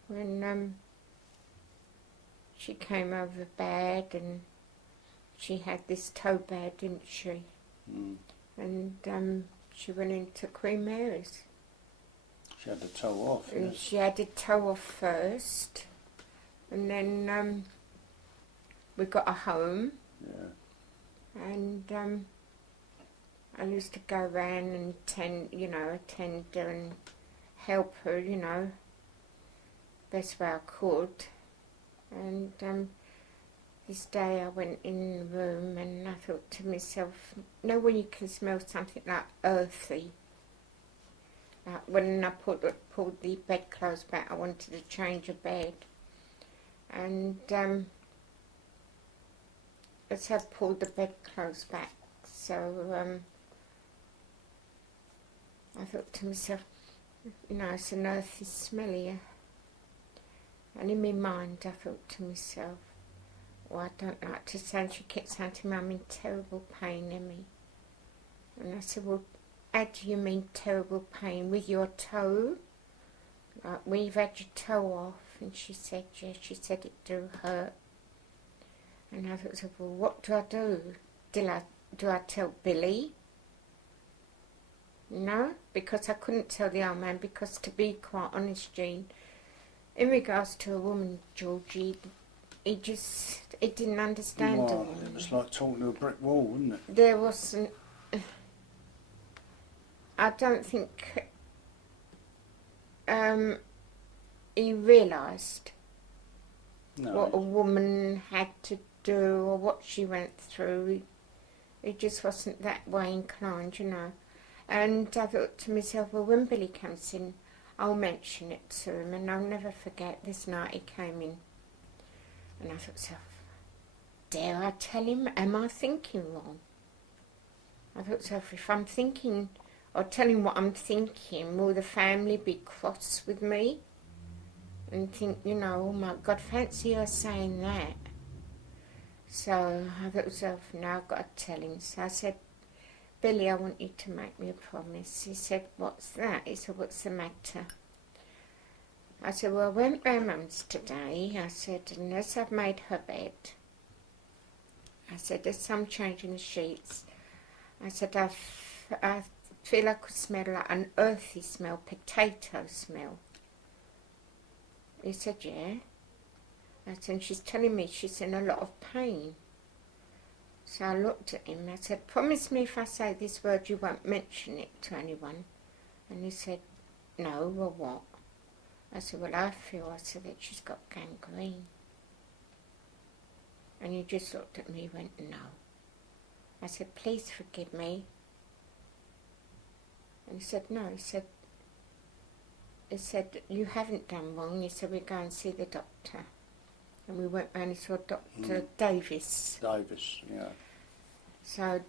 when she came over bad and she had this toe bad, didn't she? Mm. And she went into Queen Mary's. She had the toe off, And yes. she had a toe off first, and then we got her home, Yeah. and I used to go round and attend her and help her, best way I could. And this day I went in the room and I thought to myself, when you can smell something like earthy. Like when I pulled the bedclothes back, I wanted to change a bed. And as I pulled the bedclothes back, so I thought to myself, it's an earthy smell here. And in my mind I thought to myself, I don't like to say, and she kept saying to me, I'm in terrible pain, Emmy. And I said, well, how do you mean terrible pain? With your toe? Like when you've had your toe off? And she said, yes, she said it do hurt. And I thought, well, what do I do? Do I tell Billy? No, because I couldn't tell the old man, because to be quite honest, Jean, in regards to a woman, Georgie, he didn't understand a Well, woman. it was like talking to a brick wall, wasn't it? There wasn't, I don't think he realised No. what a woman had to do or what she went through. He just wasn't that way inclined, And I thought to myself, well, when Billy comes in, I'll mention it to him, and I'll never forget this night he came in. And I thought to myself, dare I tell him? Am I thinking wrong? I thought to myself, if I'm thinking or telling what I'm thinking, will the family be cross with me? And think, oh my God, fancy her saying that. So I thought to myself, now I've got to tell him. So I said, Billy, I want you to make me a promise. He said, what's that? He said, what's the matter? I said, well, I went round Mum's today. I said, and as I've made her bed, I said, there's some change in the sheets. I said, I feel I could smell like an earthy smell, potato smell. He said, yeah. I said, and she's telling me she's in a lot of pain. So I looked at him. I said, promise me if I say this word you won't mention it to anyone. And he said, no, well what? I said, well, I said that she's got gangrene. And he just looked at me and went, no. I said, please forgive me. And he said, no. He said, you haven't done wrong. He said, we'll go and see the doctor. And we went round and saw Dr. Davis. Davis, yeah. So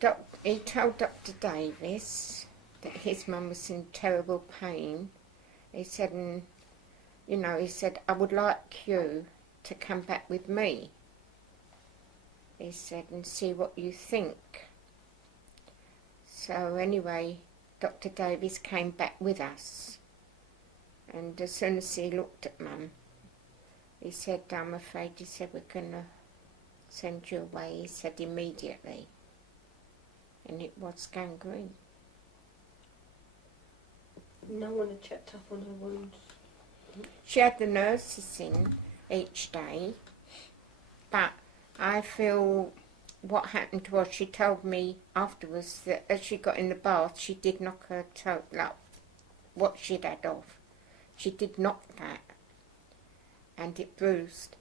he told Dr. Davis that his mum was in terrible pain. He said, he said, I would like you to come back with me. He said, and see what you think. So anyway, Dr. Davis came back with us. And as soon as he looked at Mum, he said, I'm afraid, he said, we're going to send you away. He said, immediately. And it was gangrene. No one had checked up on her wounds. She had the nurses in each day, but I feel what happened was she told me afterwards that as she got in the bath, she did knock her toe, like what she'd had off. She did knock that, and it bruised.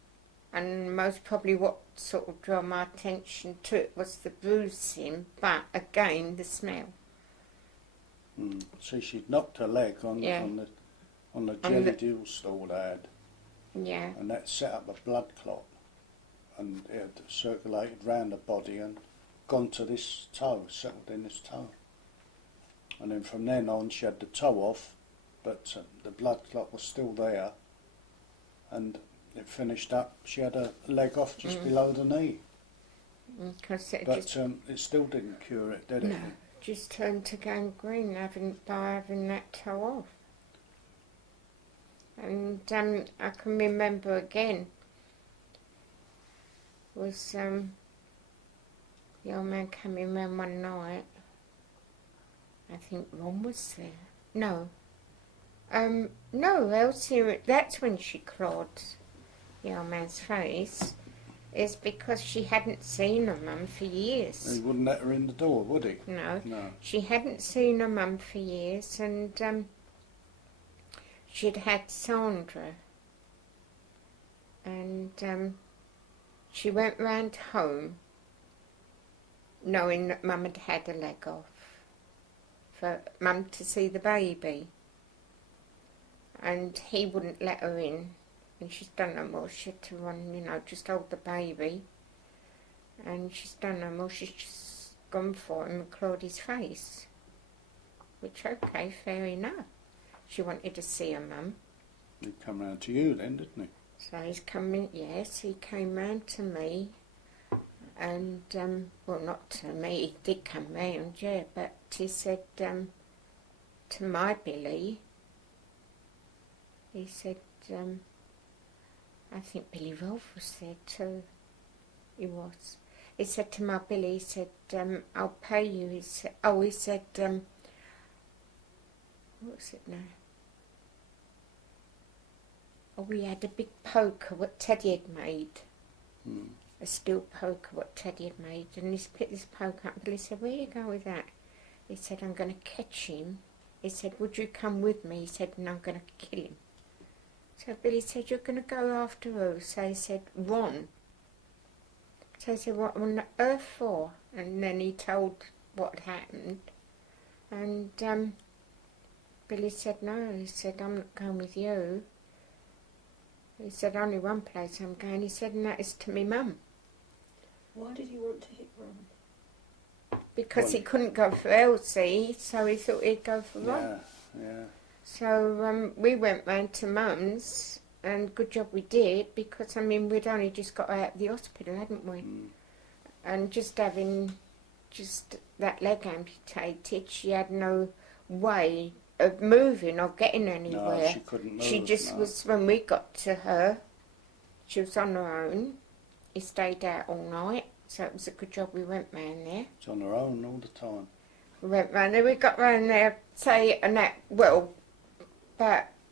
And most probably what sort of drew my attention to it was the bruising, but again, the smell. See, she'd knocked her leg on the jelly deal store they had. Yeah. And that set up a blood clot. And it had circulated round the body and gone to this toe, settled in this toe. And then from then on she had the toe off, but the blood clot was still there. And it finished up, she had a leg off just below the knee. It still didn't cure it, did it? No, just turned to gangrene by having that toe off. And I can remember again, was the old man coming round one night. I think Ron was there. No, Elsie, that's when she clawed the old man's face, is because she hadn't seen her mum for years. He wouldn't let her in the door, would he? No. No. She hadn't seen her mum for years, and she'd had Sandra. And she went round home knowing that Mum had had a leg off for Mum to see the baby. And he wouldn't let her in. And she's done no more. She had to run, just hold the baby. And she's done no more. She's just gone for him and clawed his face. Which, okay, fair enough. She wanted to see her mum. He'd come round to you then, didn't he? So he's coming, yes, he came round to me. And, well, not to me, he did come round, yeah, but he said to my Billy, he said, I think Billy Rolfe was there too. He was. He said to my Billy, he said, I'll pay you. He said, what was it now? Oh, we had a big poker what Teddy had made. A steel poker what Teddy had made. And he picked this poker up and Billy said, where you go with that? He said, I'm going to catch him. He said, would you come with me? He said, and I'm going to kill him. So Billy said, you're going to go after who? So he said, Ron. So he said, what on earth for? And then he told what had happened. And Billy said, no. He said, I'm not going with you. He said, only one place I'm going. He said, and that is to me mum. Why did you want to hit Ron? Because he couldn't go for Elsie, so he thought he'd go for Ron. Yeah. So we went round to Mum's, and good job we did, because, we'd only just got out of the hospital, hadn't we? and just having just that leg amputated, she had no way of moving or getting anywhere. No, she couldn't move. She just no. was, when we got to her, she was on her own. He stayed out all night, so it was a good job we went round there. It's on her own all the time. We went round there, we got round there, say, about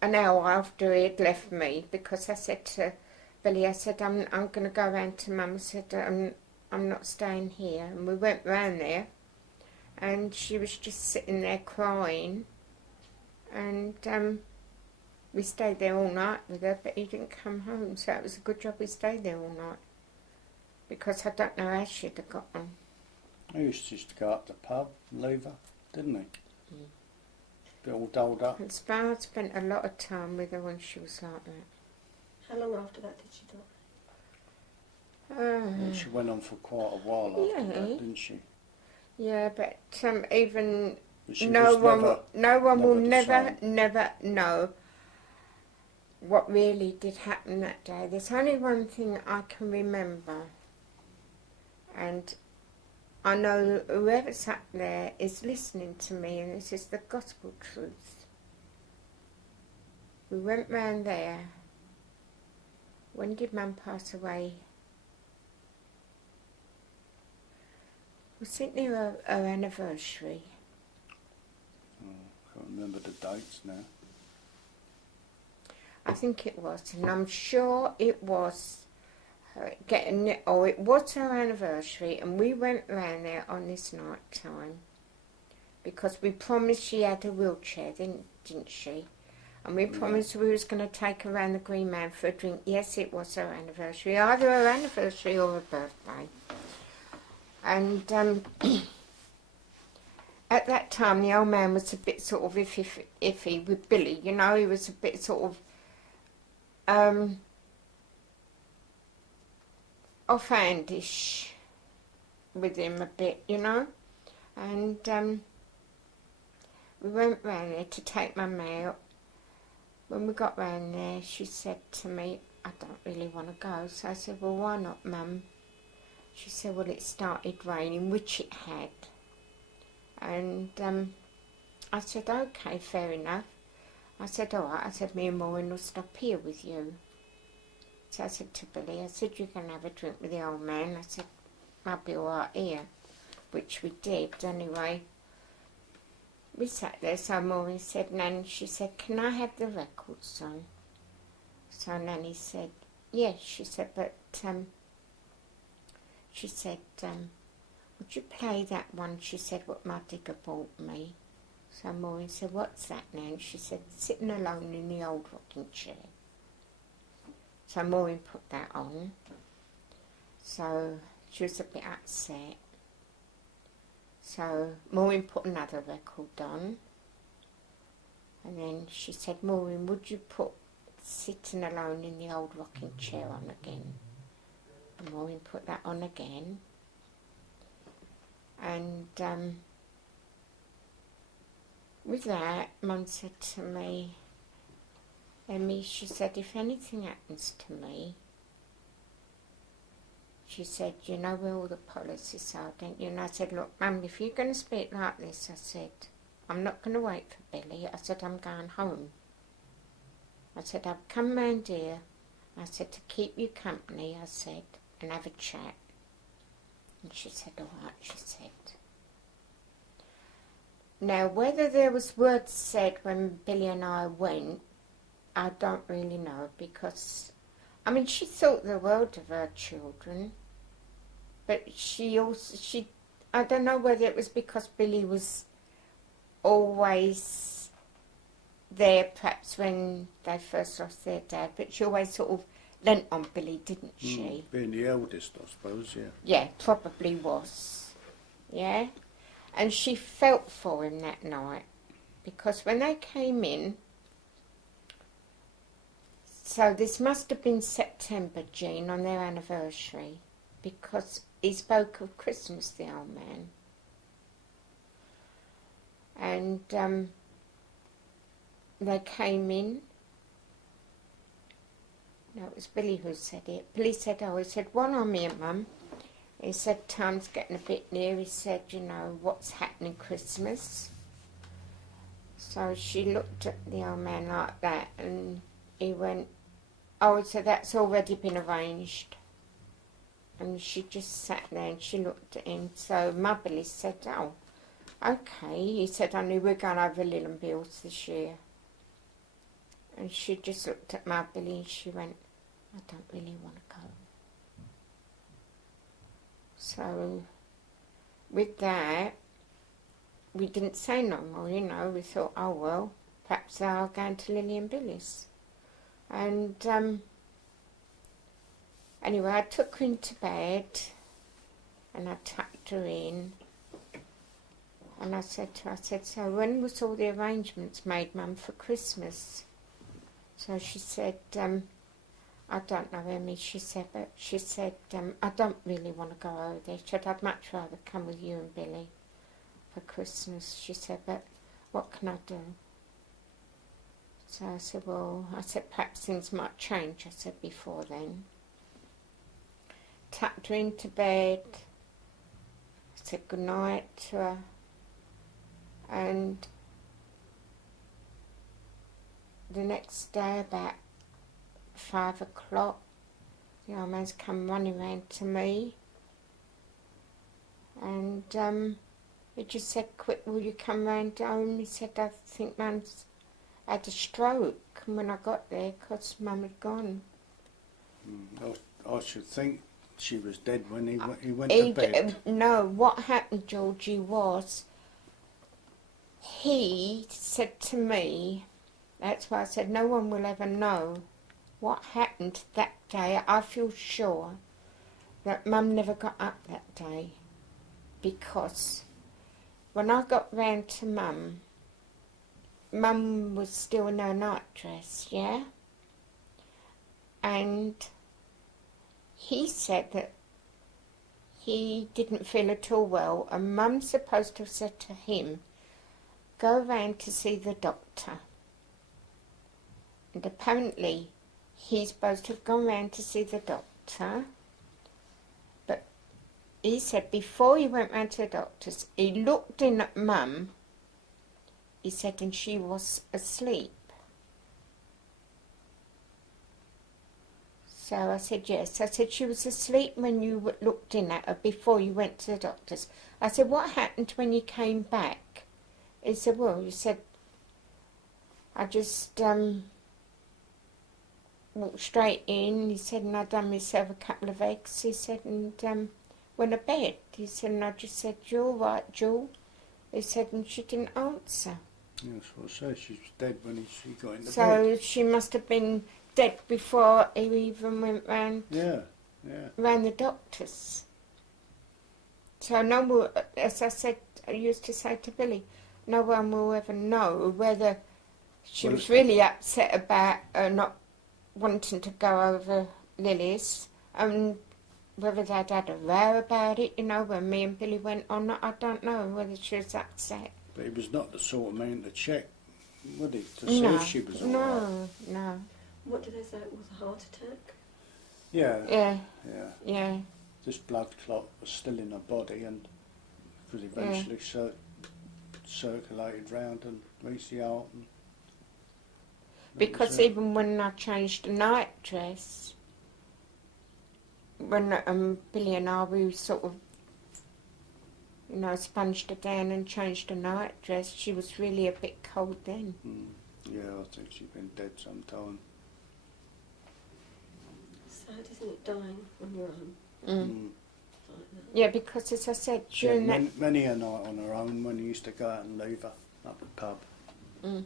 an hour after he had left me, because I said to Billy, I said, I'm going to go round to Mum. I said, I'm not staying here. And we went round there, and she was just sitting there crying, and we stayed there all night with her, but he didn't come home, so it was a good job we stayed there all night, because I don't know how she'd have got on. He used to just go up to the pub and leave her, didn't he? Bit all dolled up. And Spar spent a lot of time with her when she was like that. How long after that did she die? And she went on for quite a while after that, didn't she? Yeah, but even But she no was one will never never know what really did happen that day. There's only one thing I can remember, and I know whoever's up there is listening to me, and this is the gospel truth. We went round there. When did Mum pass away? Was it near her anniversary? Oh, can't remember the dates now. I think it was, and I'm sure it was it was her anniversary, and we went round there on this night time because we promised she had a wheelchair, didn't she? And we promised we was going to take her round the Green Man for a drink. Yes, it was her anniversary, either her anniversary or her birthday. And at that time, the old man was a bit sort of iffy with Billy, you know. He was a bit sort of offhandish with him a bit, you know. And we went round there to take Mum out. When we got round there, she said to me, I don't really want to go. So I said, well, why not, Mum? She said, well, it started raining, which it had. And I said, okay, fair enough. I said, all right. I said, me and Maureen will stop here with you. So I said to Billy, I said, you can have a drink with the old man. I said, I'll be all right here, which we did anyway. We sat there, so Maureen said, Nan, she said, can I have the records on? So Nanny said, yes. She said, but, she said, would you play that one? She said, what my digger bought me. So Maureen said, what's that, Nan? She said, Sitting Alone in the Old Rocking Chair. So Maureen put that on. So she was a bit upset. So Maureen put another record on. And then she said, Maureen, would you put Sitting Alone in the Old Rocking Chair on again? And Maureen put that on again. And with that, Mum said to me, Emmy, she said, if anything happens to me, she said, you know where all the policies are, don't you? And I said, look, Mum, if you're going to speak like this, I said, I'm not going to wait for Billy. I said, I'm going home. I said, I've come round here, I said, to keep you company, I said, and have a chat. And she said, all right, she said. Now, whether there was words said when Billy and I went, I don't really know, because, I mean, she thought the world of her children, but I don't know whether it was because Billy was always there, perhaps when they first lost their dad, but she always sort of lent on Billy, didn't she? Being the eldest, I suppose, yeah. Yeah, probably was. Yeah? And she felt for him that night, because when they came in, so this must have been September, Jean, on their anniversary, because he spoke of Christmas, the old man. And they came in. No, it was Billy who said it. Billy said, oh, he said, what on me, Mum? He said, time's getting a bit near. He said, you know, what's happening Christmas? So she looked at the old man like that, and he went, oh, so that's already been arranged. And she just sat there and she looked at him. So my Billy said, oh, okay. He said, I knew we're going over Lillian Bills this year. And she just looked at my Billy and she went, I don't really want to go. So with that, we didn't say no more, you know. We thought, oh, well, perhaps they're going to Lily and Billy's. And anyway, I took her into bed and I tucked her in. And I said to her, so when was all the arrangements made, Mum, for Christmas? So she said, I don't know, Emmy, she said, I don't really want to go over there. She said, I'd much rather come with you and Billy for Christmas. She said, but what can I do? So I said, perhaps things might change, I said, before then. Tucked her into bed, said goodnight to her, and the next day about 5 o'clock, the old man's come running round to me, and he just said, quick, will you come round home? He said, I think Mum's had a stroke, and when I got there, because Mum had gone. I should think she was dead when he went to bed. No, what happened, Georgie, was he said to me, that's why I said no one will ever know what happened that day. I feel sure that Mum never got up that day, because when I got round to Mum, Mum was still in her nightdress, yeah? And he said that he didn't feel at all well, and Mum's supposed to have said to him, go round to see the doctor. And apparently he's supposed to have gone round to see the doctor, but he said before he went round to the doctor's, he looked in at Mum, he said, and she was asleep. So I said, yes. I said, she was asleep when you looked in at her before you went to the doctor's. I said, what happened when you came back? He said, well, he said, I just walked straight in, he said, and I done myself a couple of eggs, he said, and went to bed. He said, and I just said, you all right, Jewel? He said, and she didn't answer. Yes, well, so she was dead when she got into bed. So she must have been dead before he even went round round the doctor's. So no one, as I said, I used to say to Billy, no one will ever know whether she was really upset about not wanting to go over Lily's, and whether they'd had a row about it, you know, when me and Billy went on. I don't know whether she was upset. But he was not the sort of man to check, would he, to see if she was all right? No. What did they say? It was a heart attack? Yeah. This blood clot was still in her body, and because eventually circulated round and reached the heart. And because even when I changed the night dress, when Billy and I, we sort of, you know, sponged her down and changed the night dress, she was really a bit cold then. Yeah, I think she'd been dead some time. Sad, isn't it, dying on your own? Like that. Yeah, because as I said, during many a night on her own when he used to go out and leave her up the pub.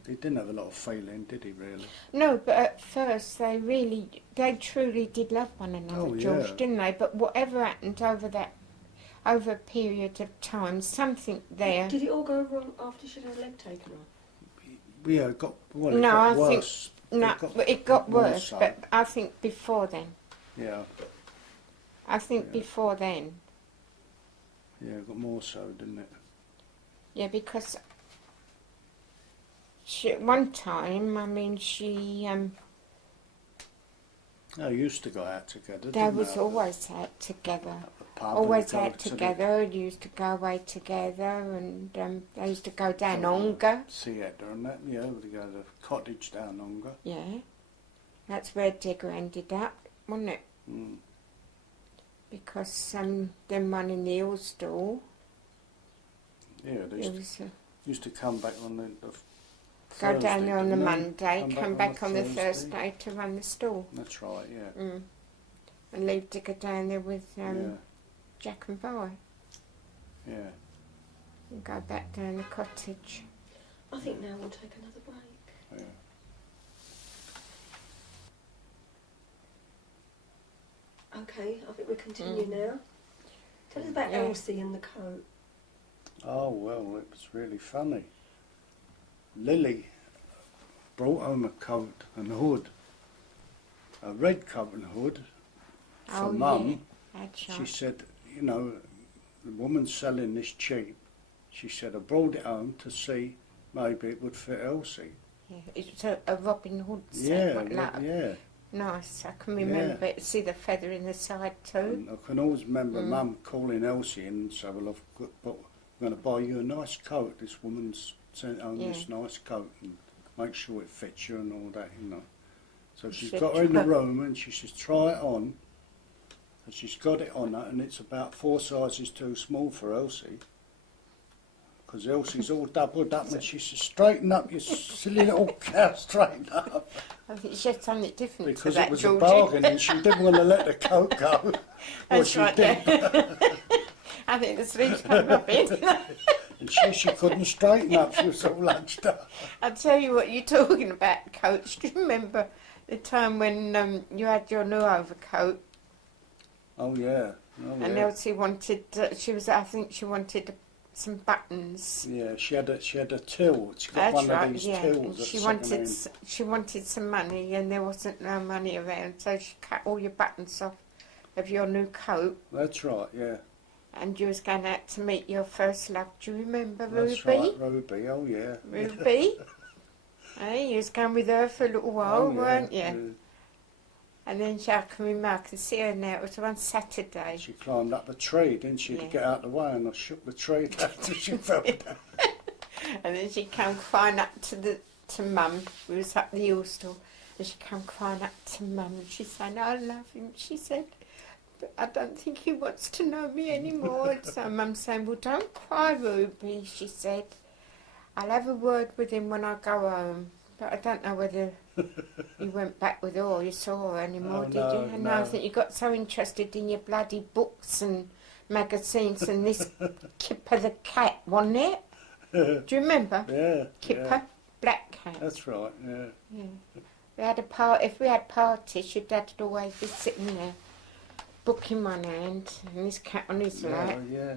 He didn't have a lot of feeling, did he, really? No, but at first they truly did love one another, George, didn't they? But whatever happened over a period of time, something there... Did it all go wrong after she had her leg taken off? Yeah, it got worse. It got worse, but I think before then. Yeah. I think before then. Yeah, it got more so, didn't it? Yeah, because one time, she... They used to go out together, They was always out together. pub. always and go out to the- together. You used to go away together, and they used to go down Ongar. Theatre and that, yeah, we go to the cottage down Ongar. Yeah, that's where Digger ended up, wasn't it? Mm. Because them one in the old store, Yeah, they it was used to come back on the go down Thursday, there on the didn't they? Monday, come back on the Thursday to run the store. That's right, yeah. Mm. And leave Digger down there with Yeah, Jack and Vi, yeah. and go back down the cottage. I think now we'll take another break. Yeah. Okay, I think we continue now. Tell us about Yeah. Elsie and the coat. Oh, well, it was really funny. Lily brought home a coat and hood, a red coat and hood for Oh, Mum. yeah, that's She right. said, you know, the woman's selling this cheap. She said, I brought it home to see maybe it would fit Elsie. Yeah, it's a Robin Hood set, Yeah, but like, yeah. nice. I can remember Yeah. it. See the feather in the side too. And I can always remember Mum calling Elsie in and say, well, I'm going to buy you a nice coat. This woman's sent home this nice coat and make sure it fits you and all that, you know. So she's got her in the room and she says, try it on. And she's got it on her and it's about 4 sizes too small for Elsie. Because Elsie's all doubled up and she says, straighten up, you silly little cow, straighten up. I think she had something different Because to that, it was Georgie. a bargain and she didn't want to let the coat go. Well, That's she right, did. yeah. I think the sleeves came up in. And she couldn't straighten up, she was all hunched up. I'll tell you what you're talking about, Coach. Do you remember the time when you had your new overcoat Oh yeah. and Yeah. Elsie wanted, I think she wanted some buttons. Yeah, she had a till. She got That's one right, of these yeah. tills. And at she second-hand. wanted some money and there wasn't no money around, so she cut all your buttons off of your new coat. That's right. Yeah. And you was going out to meet your first love. Do you remember That's Ruby? right, Ruby. Oh yeah. Ruby? Hey, you was going with her for a little while, Oh, yeah. weren't you? And then I can see her now. It was one Saturday. She climbed up a tree, didn't she, to Yeah. get out of the way, and I shook the tree down till she fell down. And then she came crying up to Mum. We was up the hill store. And she came crying up to Mum and she said, I love him. She said, but I don't think he wants to know me anymore. And so Mum saying, well, don't cry, Ruby, she said. I'll have a word with him when I go home. But I don't know whether you went back with her or you saw her anymore, Oh, did no, you? And no. I think you got so interested in your bloody books and magazines and this Kipper the cat, wasn't it? Do you remember? Yeah. Kipper, Yeah. black cat. That's right. Yeah. Yeah. We had if we had parties, your dad would always be sitting there, book in one hand and his cat on his lap. Yeah.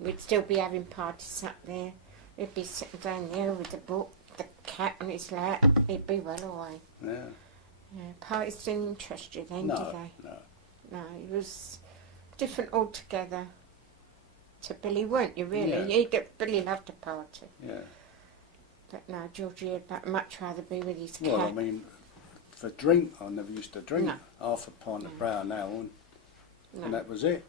We'd still be having parties up there. He'd be sitting down there with the book, the cat on his lap. He'd be well away. Yeah. Yeah, parties didn't interest you then, did No. they? No. No, it was different altogether to Billy, weren't you, really? Yeah. Billy loved a party. Yeah. But no, Georgie would much rather be with his Well, cat. I mean, for drink, I never used to drink No. half a pint of brown ale, no, and that was it.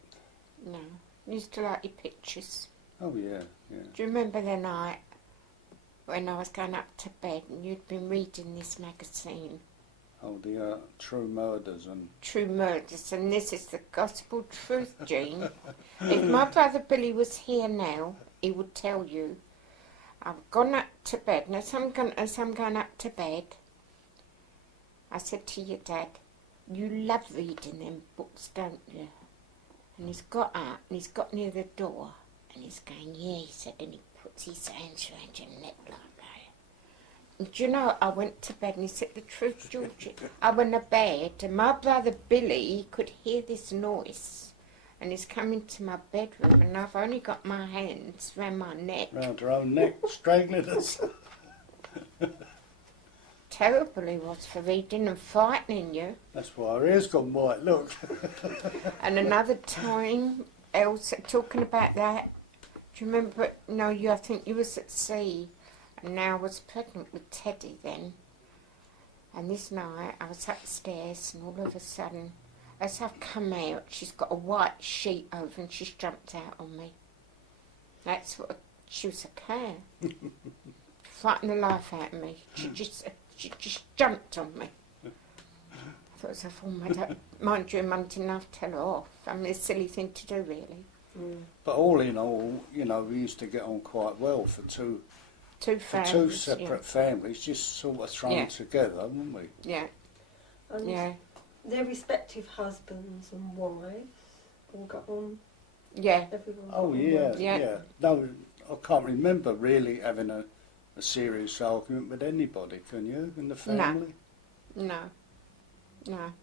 no. I used to like your pictures. Oh yeah. Yeah. Do you remember the night when I was going up to bed and you'd been reading this magazine, Oh, the True Murders and True Murders, and this is the gospel truth, Jean. If my brother Billy was here now, he would tell you, I've gone up to bed, and as I'm going up to bed, I said to your dad, you love reading them books, don't you? And he's got up, and he's got near the door, and he's going, yeah, he said, and he puts his hands around your neck like that. And do you know, I went to bed, and he said, the truth, Georgie, I went to bed, and my brother Billy could hear this noise, and he's coming to my bedroom, and I've only got my hands round my neck. round her own neck, strangling us. Terrible he was for reading and frightening you. That's why her ears gone white. Look. And another time, Elsa, talking about that, do you remember, no, I think you was at sea, and now I was pregnant with Teddy then. And this night, I was upstairs, and all of a sudden, as I've come out, she's got a white sheet over and she's jumped out on me. That's what she was a cat. Frightened the life out of me. She just jumped on me. I thought it was a form. Mind you, Mum didn't have to tell her off. I mean, it's a silly thing to do, really. But all in all, you know, we used to get on quite well for two separate families, just sort of thrown together, wouldn't we? Yeah. And Yeah. their respective husbands and wives all got on. Yeah. Everyone got Oh on yeah, well. yeah. No, I can't remember really having a serious argument with anybody. Can you in the family? No. No.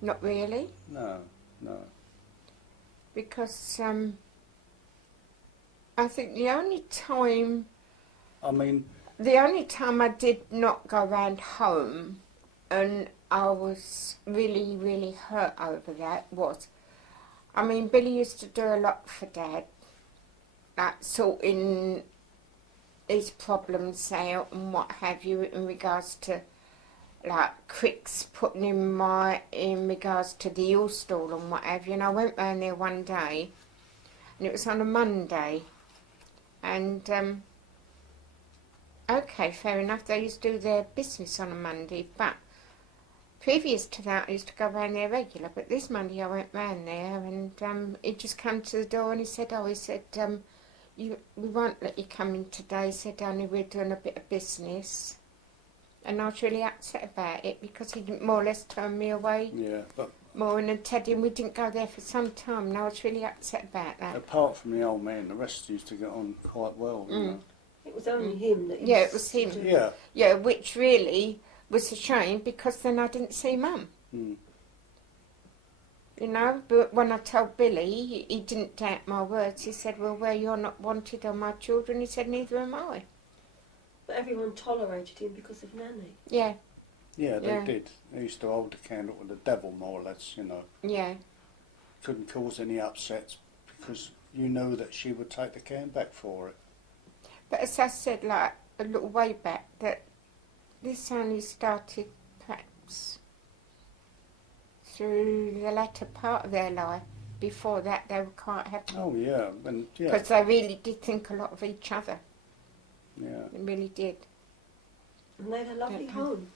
Not really. No. Because I think the only time I did not go round home and I was really, really hurt over that was, I mean, Billy used to do a lot for Dad, like sorting his problems out and what have you in regards to like cricks putting in regards to the eel stall and what have you. And I went round there one day and it was on a Monday and okay, fair enough, they used to do their business on a Monday, but previous to that I used to go round there regular, but this Monday I went round there and he just came to the door and he said, we won't let you come in today. He said, only we're doing a bit of business. And I was really upset about it because he didn't more or less turn me away. Yeah, but more and Teddy, and we didn't go there for some time, and I was really upset about that. apart from the old man, the rest used to get on quite well. You know? It was only him that. Yeah, it was him. Yeah. Yeah, which really was a shame because then I didn't see Mum. Mm. You know, but when I told Billy, he didn't doubt my words. He said, well, where you're not wanted are my children. He said, neither am I. But everyone tolerated him because of Nanny. Yeah. Yeah, they did. They used to hold the candle to the devil, more or less, you know. Yeah. Couldn't cause any upsets because you knew that she would take the can back for it. But as I said, like, a little way back, that this only started perhaps through the latter part of their life. Before that, they were quite happy. Oh, yeah. And yeah. Because they really did think a lot of each other. Yeah. They really did. And they had a lovely home.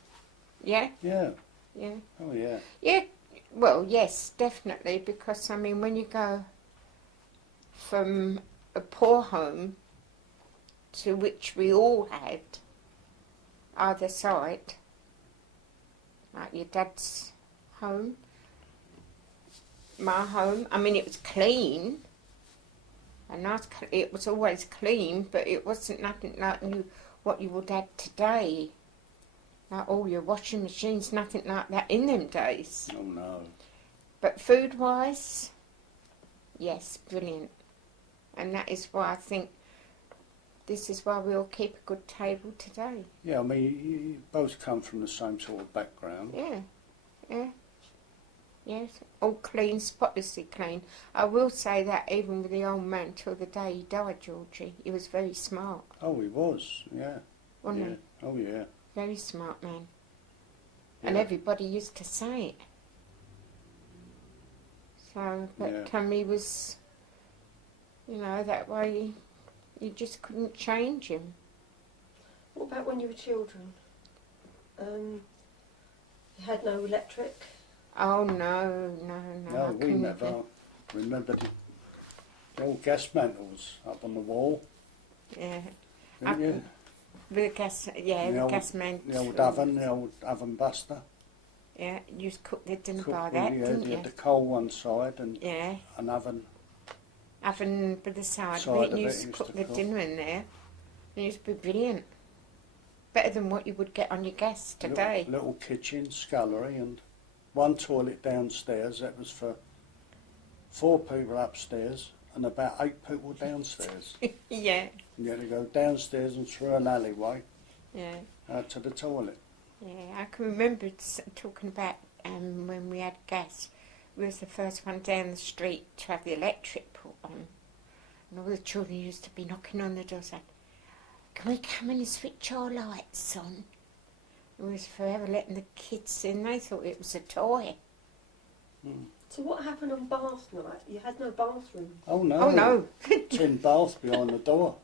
Yeah? Yeah. Yeah. Oh, yeah. Yeah, well, yes, definitely, because, I mean, when you go from a poor home to which we all had either side, like your dad's home, my home, I mean, it was clean, and it was always clean, but it wasn't nothing like what you would have today. Like all your washing machines, nothing like that in them days. Oh, no. But food-wise, yes, brilliant. And that is why I think this is why we all keep a good table today. Yeah, I mean, you both come from the same sort of background. Yeah. Yes, all clean, spotlessly clean. I will say that even with the old man till the day he died, Georgie, he was very smart. Oh, he was, yeah. Wasn't he? Oh, yeah. Very smart man. And Yeah. everybody used to say it. So, but he was, you know, that way you just couldn't change him. What about when you were children? You had no electric? Oh, no. No, I we couldn't. never remembered the old gas mantles up on the wall. Yeah. Didn't you? The gas, the gas man. The old oven buster. Yeah, you used to cook the dinner Cook by with that, you didn't had you? the coal one side and Yeah, an oven. oven by the side of Side it, of and you it used to used cook to the cook. dinner in there. And it used to be brilliant. Better than what you would get on your gas today. Little kitchen, scullery, and one toilet downstairs. That was for 4 people upstairs and about 8 people downstairs. Yeah, And you had to go downstairs and through an alleyway yeah. out to the toilet. Yeah, I can remember talking about when we had gas. We was the first one down the street to have the electric put on. And all the children used to be knocking on the door saying, can we come in and switch our lights on? We was forever letting the kids in. They thought it was a toy. Mm. So what happened on bath night? You had no bathroom. Oh no. Oh no. Tin bath behind the door.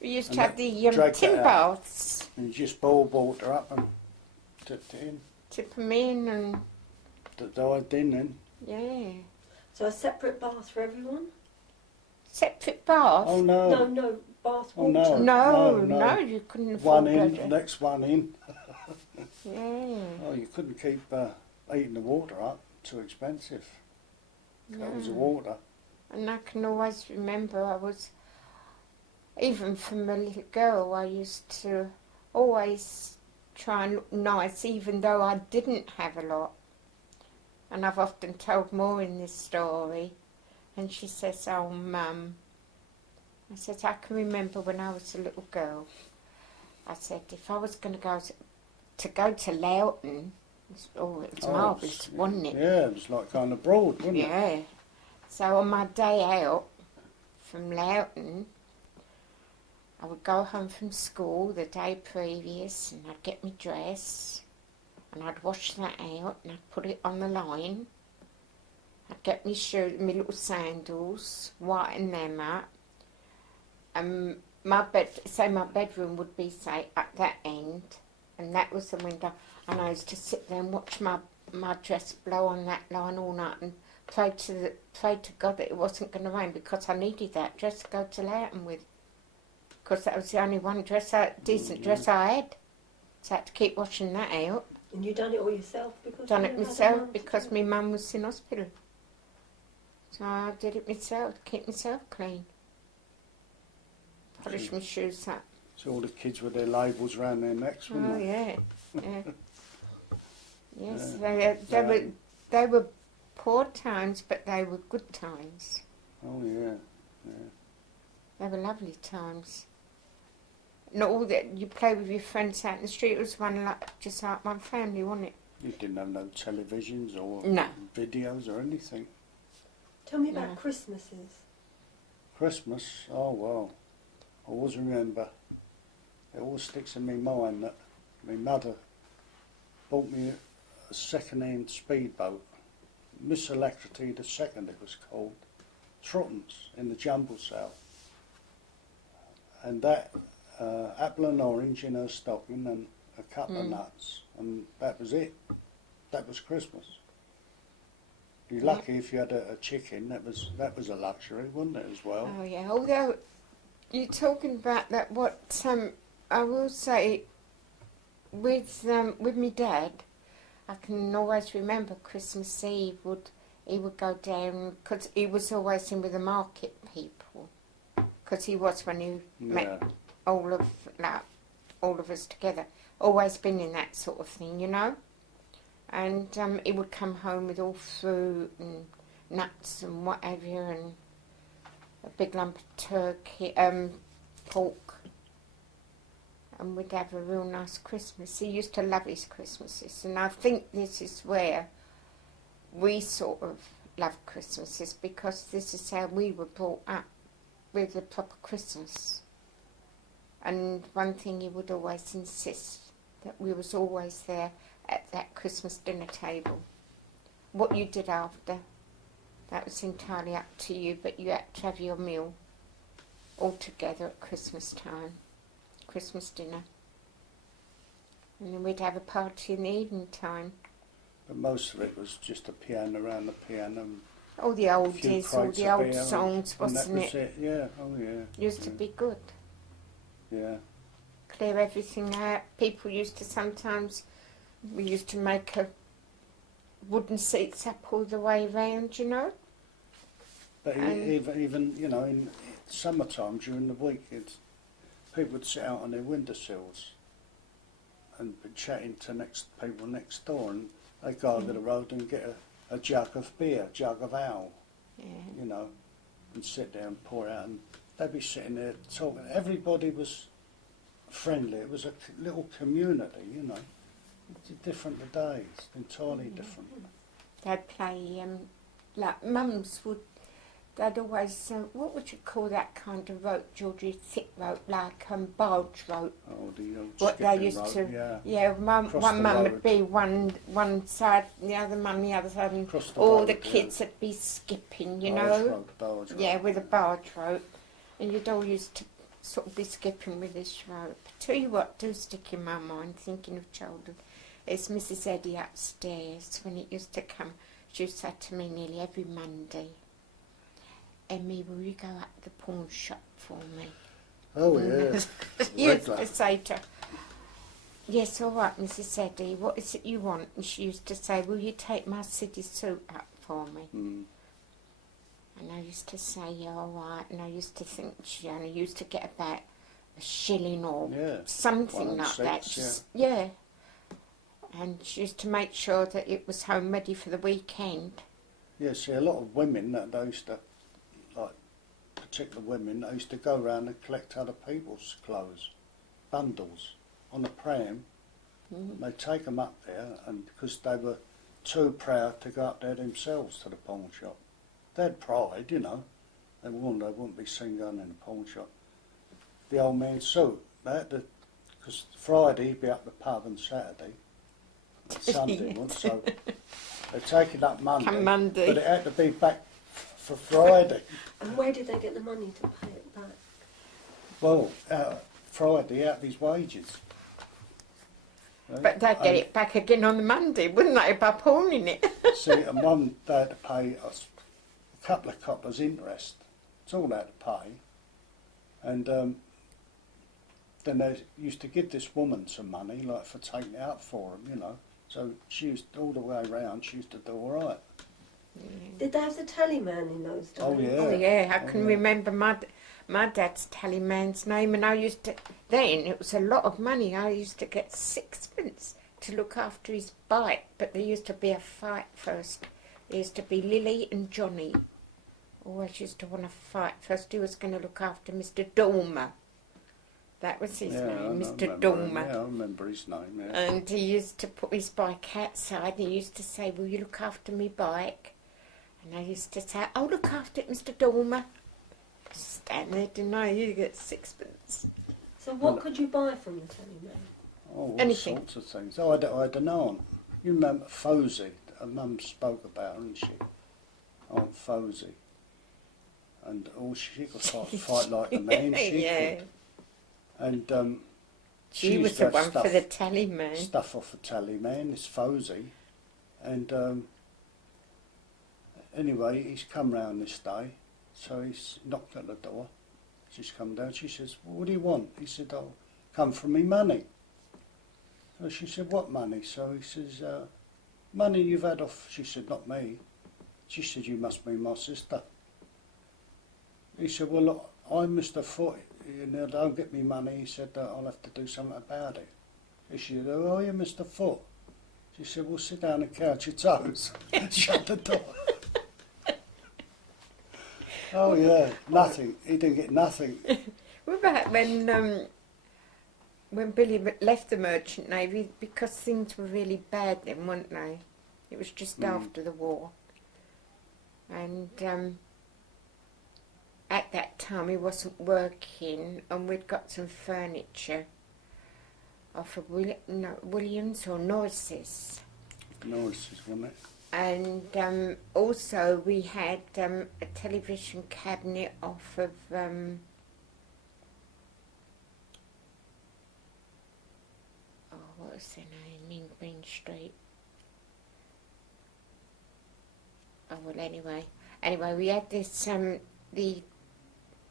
We used And to have that the dragged tin it out. baths. And you just boiled water up and tipped it in. Tip them in and That dived in then. yeah. So a separate bath for everyone? Separate bath. Oh no. No, bath Oh, water. no. No, you couldn't One afford in, that. next one in. Yeah. Oh, you couldn't keep eating the water up. Too expensive. That was the No. water. And I can always remember I was, even from a little girl, I used to always try and look nice even though I didn't have a lot. And I've often told more in this story. And she says, oh, Mum. I said, I can remember when I was a little girl. I said, if I was going to go to Loughton, it was marvellous, wasn't it? Yeah, it was like going abroad, wasn't it? Yeah. So on my day out from Loughton, I would go home from school the day previous and I'd get my dress and I'd wash that out and I'd put it on the line. I'd get my shoes, my little sandals, whiten them up. And my bedroom would be, say, at that end, and that was the window. And I used to sit there and watch my dress blow on that line all night and pray to God that it wasn't going to rain because I needed that dress to go to Loughton with. Because that was the only one decent dress I had. So I had to keep washing that out. And you done it all yourself? Because Done you it had a myself mum to because do my it? mum was in hospital. So I did it myself to keep myself clean. Polish my shoes up. So all the kids with their labels round their necks, Oh wouldn't they? yeah, yeah. Yes, Yeah. they were poor times, but they were good times. Oh yeah, yeah. They were lovely times. Not all that you play with your friends out in the street. It was just like one family, wasn't it? You didn't have no televisions or No. videos or anything. Tell me about No. Christmases. Christmas, oh well, I always remember, it always sticks in my mind that my mother bought me a second-hand speedboat, Miss Alacrity the Second it was called, Trottons in the jumble sale. And that, apple and orange in her stocking and a couple of nuts, and that was it. That was Christmas. You're lucky if you had a chicken. That was a luxury, wasn't it, as well? Oh yeah. Although you're talking about that, what I will say with my dad, I can always remember Christmas Eve he would go down because he was always in with the market people because he was when he met all of us together. Always been in that sort of thing, you know. And he would come home with all fruit and nuts and what have you, and a big lump of turkey, pork. And we'd have a real nice Christmas. He used to love his Christmases, and I think this is where we sort of love Christmases because this is how we were brought up with a proper Christmas. And one thing he would always insist that we was always there at that Christmas dinner table. What you did after, that was entirely up to you, but you had to have your meal all together at Christmas time, Christmas dinner. And then we'd have a party in the evening time. But most of it was just a piano around the piano. And All the a few oldies, all crates the of old beer songs, and wasn't that was it? Yeah, oh yeah. Used to be good. Yeah. Clear everything out. People used to sometimes, we used to make a wooden seats up all the way round, you know. But even you know, in summertime during the week, people would sit out on their windowsills and be chatting to people next door, and they'd go over the road and get a jug of beer, jug of ale, Yeah. you know, and sit there and pour it out, and they'd be sitting there talking. Everybody was friendly. It was a little community, you know. It's different today. It's entirely different. They'd play, like mums would They'd always, what would you call that kind of rope, Georgie? Thick rope, like barge rope. Oh, the old What they skipping used rope, to, yeah. one Across one the mum road. would be one side, the other mum the other side, and Across the all road, the kids would be skipping, you Barge know. rope, barge rope. Yeah, with a barge rope, and you'd all used to sort of be skipping with this rope. Tell you what, do stick in my mind, thinking of childhood. It's Mrs. Eddie upstairs when it used to come. She used to say to me nearly every Monday, "Emmy, will you go up the pawn shop for me?" Oh, yeah. She used Regular. to say to her, "Yes, all right, Mrs. Eddie, what is it you want?" And she used to say, "Will you take my city suit up for me?" Mm. And I used to say, "Yeah, all right." And I used to think she only used to get about a shilling or Yeah. something 1 and like that. 6, Just, yeah. And she used to make sure that it was home ready for the weekend. Yeah, see, a lot of women that they used to, like, particular women, they used to go around and collect other people's clothes, bundles, on a pram. Mm. They'd take them up there, and because they were too proud to go up there themselves to the pawn shop. They had pride, you know. They wouldn't be seen going in the pawn shop. The old man's suit, they had to, because Friday he'd be up the pub and Saturday, and Sunday Yes. once, so they'd take it up Monday, Come Monday. but it had to be back for Friday. And where did they get the money to pay it back? Well, Friday out of his wages. Right? But they'd get And it back again on the Monday, wouldn't they, by pawning it? see, and one they had to pay us a couple of coppers interest. It's all they had to pay. And then they used to give this woman some money, like for taking it out for them, you know. So she used, all the way round, she used to do all right. Did they have the tallyman in those days? Oh, yeah. Oh yeah, I Oh, can yeah. remember my dad's tallyman's name, and I used to, then it was a lot of money. I used to get 6pence to look after his bike, but there used to be a fight first. There used to be Lily and Johnny. Always used to want to fight. First he was going to look after Mr. Dormer. That was his Yeah, name, I Mr. remember him. Dormer. Yeah, I remember his name, yeah. And he used to put his bike outside. He used to say, "Will you look after me bike?" And I used to say, "I'll look after it, Mr. Dormer." Stand there, didn't I? You get 6pence. So what could you buy from the tallyman? Oh, all Anything. sorts of things. Oh, I had an aunt. You remember Fosey? Her mum spoke about her, didn't she? Aunt Fosey. And she could fight like a man, she Yeah. could. And She used was to the have one stuff, for the tallyman. stuff off the tallyman, this Fosey. And anyway, he's come round this day, so he's knocked at the door. She's come down, she says, "Well, what do you want?" He said, "I'll come from me money." So she said, "What money?" So he says, "Money you've had off." She said, "Not me." She said, "You must be my sister." He said, "Well, look, I'm Mr. Foot, you know, don't get me money." He said, "I'll have to do something about it." She said, "Oh, you're Mr. Foot." She said, "Well, sit down and count your toes." Shut the door. Oh, yeah, nothing. He didn't get nothing. What about when Billy left the Merchant Navy, because things were really bad then, weren't they? It was just after the war. And at that time he wasn't working, and we'd got some furniture off of Williams or Norris's. Norris's, wasn't it? And also we had a television cabinet off of what was their name, in Green Street? Oh well, anyway, we had this the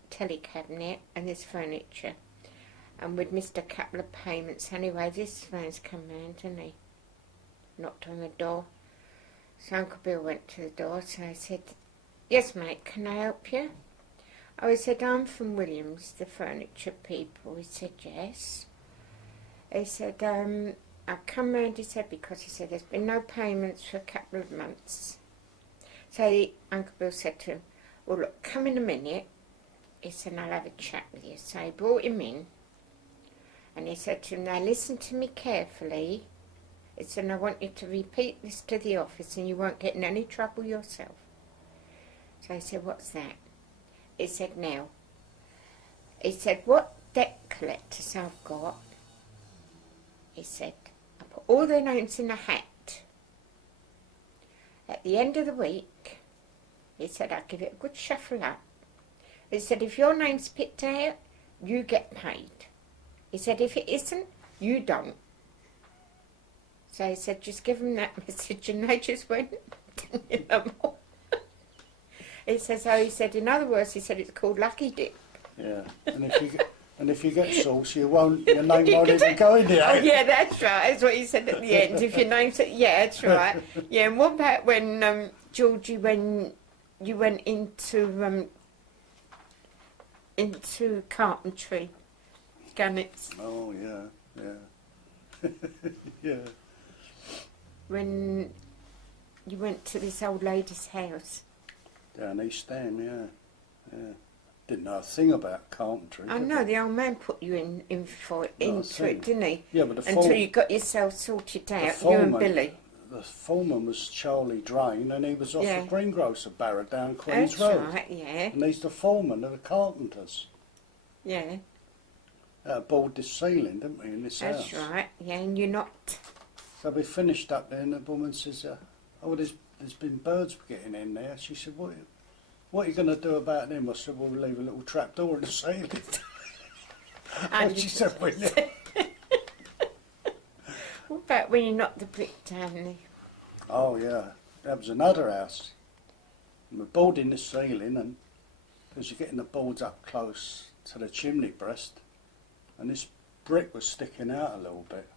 telly cabinet and this furniture, and we'd missed a couple of payments. Anyway, this man's come round, didn't he? Knocked on the door. So Uncle Bill went to the door, so I said, "Yes, mate, can I help you?" Oh, he said, "I'm from Williams, the furniture people." He said, "Yes." He said, "I've come round," he said, "because," he said, "there's been no payments for a couple of months." So Uncle Bill said to him, "Well, look, come in a minute." He said, "I'll have a chat with you." So he brought him in, and he said to him, "Now listen to me carefully." He said, "I want you to repeat this to the office, and you won't get in any trouble yourself." So he said, what's that? He said, now. He said, what debt collectors I've got, he said, I put all their names in a hat. At the end of the week, he said, I give it a good shuffle up. He said, if your name's picked out, you get paid. He said, if it isn't, you don't. So he said, just give them that message, and they just went, you know more. He said, so he said, in other words, he said, it's called Lucky Dip. Yeah, and if you get sauce, your name won't even go in there. Oh, yeah, that's right. That's what he said at the end. If your name's... Yeah, that's right. Yeah, and what about when, Georgie, when you went into carpentry, Gannett's? Oh, yeah. Yeah. When you went to this old lady's house. Down East Ham, yeah. Didn't know a thing about carpentry. I know, the old man put you into it, didn't he? Yeah, but until you got yourself sorted out, you and Billy. The foreman was Charlie Drain, and he was off the greengrocer barrow down Queen's That's Road. right, yeah. And he's the foreman of the carpenters. Yeah. Bored this ceiling, didn't we, in this house? That's right, yeah, and you're not... So we finished up there, and the woman says, oh, there's been birds getting in there. She said, what are you going to do about them? I said, well, we'll leave a little trap door in the ceiling. And she said, will you? What about when you knocked the brick down there? Oh, yeah. That was another house. And we're boarding the ceiling, and as you're getting the boards up close to the chimney breast, and this brick was sticking out a little bit.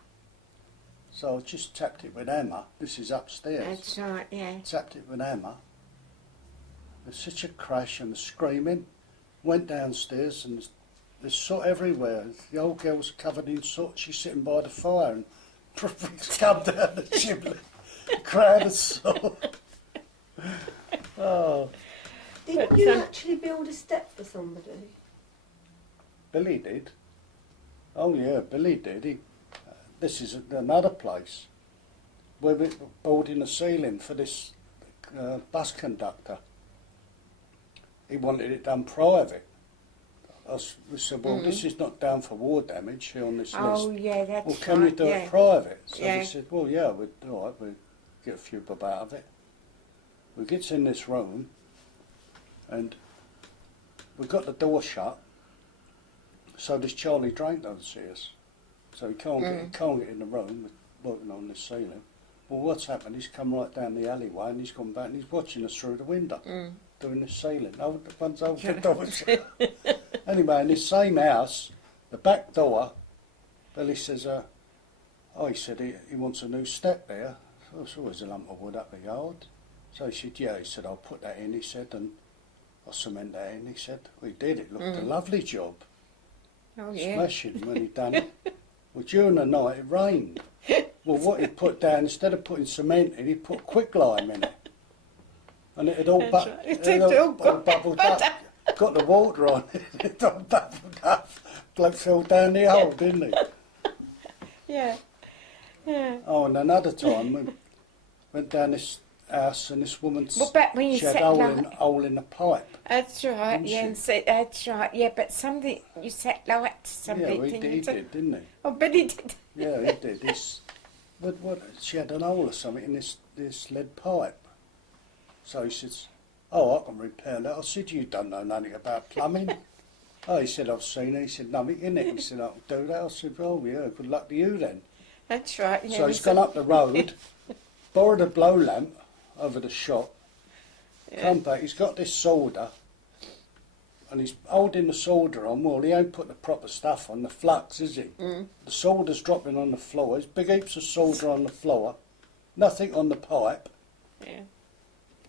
So I just tapped it with hammer. This is upstairs. That's right, yeah. Tapped it with hammer. There's such a crash and the screaming. Went downstairs and there's soot everywhere. The old girl's covered in soot. She's sitting by the fire and bricks come down the chimney. Crowd of soot. Oh. Didn't you actually build a step for somebody? Billy did. Oh yeah, Billy did. This is another place where we're building a ceiling for this bus conductor. He wanted it done private. We said, well, this is not down for war damage here on this list. Oh, yeah, that's well, can right, you do it private? So yeah. we said, well, yeah, all right, we'll get a few bob out of it. We gets in this room and we got the door shut, so this Charlie Drain doesn't see us. So he can't get in the room working on this ceiling. Well, what's happened? He's come right down the alleyway and he's gone back and he's watching us through the window doing this ceiling. Once over the door shut. Anyway, in this same house, the back door, Billy says, he said he wants a new step there. So it's always a lump of wood up the yard. So he said, yeah. He said, I'll put that in, he said, and I'll cement that in. He said, we did. It looked a lovely job. Oh, yeah. Smashing when he'd done it. Well, during the night it rained. Well, what he put down, instead of putting cement in, he put quicklime in it. And it had all, all bubbled up. Got the water on it, it all bubbled up. Bloke fell down the hole, didn't he? Yeah. Yeah. Oh, and another time we went down this house and this woman, when she had a hole in the pipe. That's right, yeah, that's right, yeah, but somebody, you set light to somebody, Yeah, he did, didn't he? Oh, Billy did. Yeah, he did. She had an hole or something in this lead pipe. So he says, oh, I can repair that. I said, you don't know nothing about plumbing. Oh, he said, I've seen it. He said, nothing in it. He said, I can do that. I said, oh, yeah, good luck to you then. That's right, yeah. So he's gone up the road, borrowed a blow lamp over the shop, come back, he's got this solder, and he's holding the solder on. Well, he ain't put the proper stuff on, the flux, is he? The solder's dropping on the floor. There's big heaps of solder on the floor, nothing on the pipe. Yeah.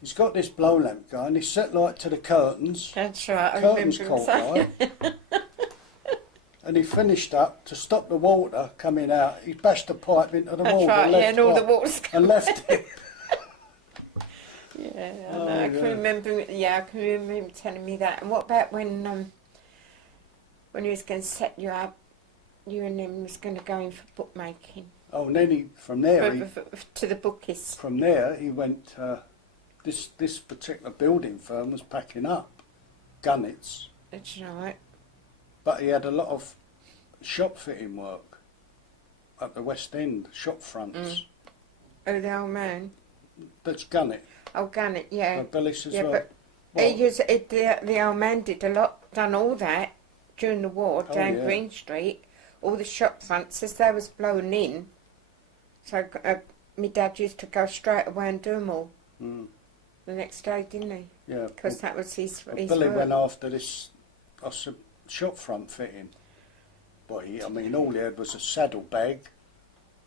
He's got this blow lamp going, he's set light to the curtains. That's right, Curtains I remember caught light. And he finished up, to stop the water coming out, he bashed the pipe into the wall. That's right, yeah, and all the water's and left it. Yeah, I know. I can remember. Yeah, I can remember him telling me that. And what about when he was going to set you up, you and him was going to go in for bookmaking? Oh, and then from there to the bookies. From there he went this particular building firm was packing up gunnets, That's right. but he had a lot of shop fitting work at the West End, shop fronts. Oh, the old man. That's gunnet. Oh, Gannet, yeah. Billis as Yeah, well. but What? the old man done all that during the war Oh, down yeah. Green Street. All the shop fronts, as they was blowing in. So my dad used to go straight away and do them all the next day, didn't he? Yeah. Because that was his Billy work. went after this shop front fitting. But I mean, all he had was a saddlebag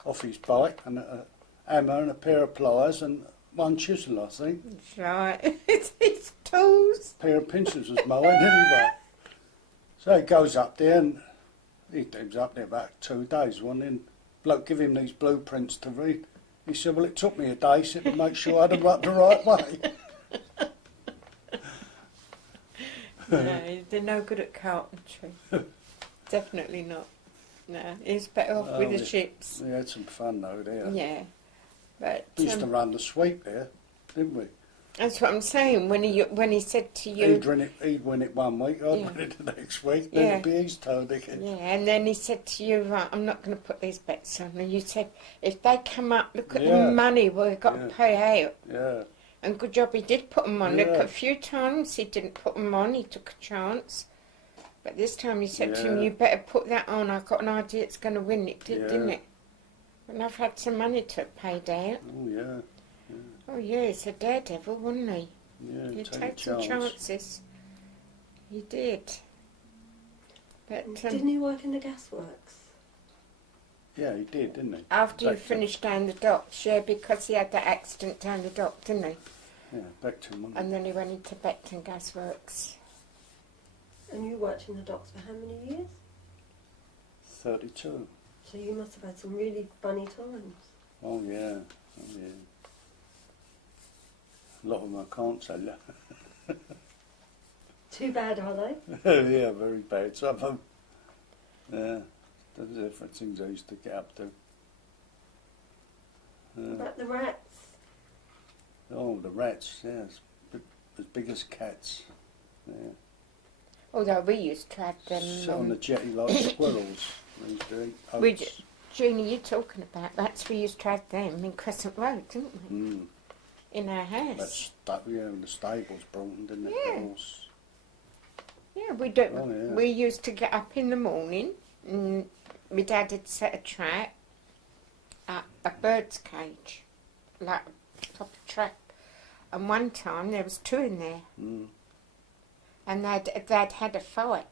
off his bike and a hammer and a pair of pliers and one chisel, I think. That's right. It's his tools. A pair of pincers was mine anyway. So he goes up there and he was up there about 2 days. One then bloke give him these blueprints to read. He said, well, it took me a day so to make sure I had them up the right way. No, they're no good at carpentry. Definitely not. No, he's better off with the we- ships. We had some fun though there. Yeah. But We used to run the sweep there, didn't we? that's what I'm saying. When he said to you, He'd win it 1 week, I'd Yeah. win it the next week, then Yeah. it'd be his turn again. yeah, and then he said to you, right, I'm not going to put these bets on. And you said, if they come up, look at Yeah. the money we've got Yeah. to pay out. Yeah, And good job he did put them on. Look, Yeah. a few times he didn't put them on, he took a chance. But this time he said to him, Yeah. you better put that on. I've got an idea it's going to win. It did, Yeah. didn't it? And I've had some money to pay out. oh yeah, Oh, yeah, he's a daredevil, wasn't he? yeah, He take a takes some chance. chances. He did. But Didn't he work in the gasworks? Yeah, he did, didn't he? after you back to- finished down the docks, yeah, because he had that accident down the dock, didn't he? Yeah, back to him. wasn't And then he went into Beckton Gasworks. And you worked in the docks for how many years? he? 32. So you must have had some really funny times. Oh yeah, oh yeah. A lot of them I can't say. Too bad, are they? Yeah, very bad. Some of them. Yeah, there's different things I used to get up to. About the rats. Oh, the rats, yeah, as big as cats. Yeah. Although we used to have them. Sit on the jetty like squirrels. We used to eat we oats. Jeannie, you're talking about that's we used to have them in Crescent Road, didn't we? Mm. In our house. In the stables, Broughton, didn't it? Yeah. The horse. Yeah, we do. Oh, yeah. We used to get up in the morning, and my dad had set a trap at a bird's cage, like top of trap. And one time there was 2 in there, Mm. and they'd had a fight.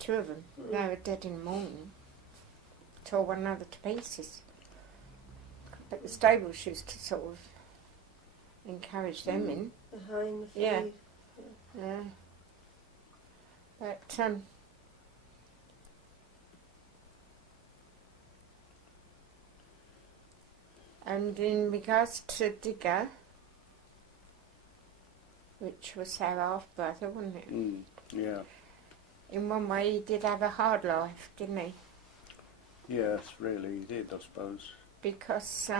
2 of them. They were dead in the morning. Tore one another to pieces. But the stables used to sort of encourage them in. Behind the feed. Yeah. Yeah. But and in regards to Digger, which was our half brother, wasn't it? Mm. Yeah. In one way, he did have a hard life, didn't he? Yes, really, he did, I suppose. Because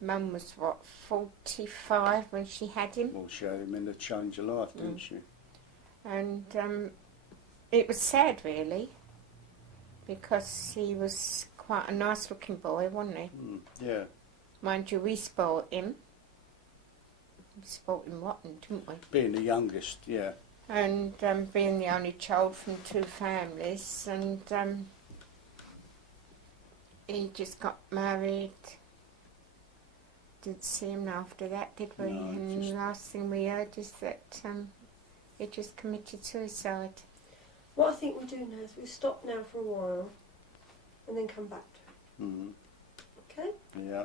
Mum was what 45 when she had him, Well, she had him in a change of life, didn't she? and it was sad, really, because he was quite a nice-looking boy, wasn't he? Mm. Yeah. Mind you, we spoilt him. We spoilt him rotten, didn't we? Being the youngest, yeah. And being the only child from 2 families, and he just got married. Didn't see him after that, did we? No, and just- the last thing we heard is that he just committed suicide. What I think we'll do now is we'll stop now for a while and then come back to it. Mm. Okay? Yeah.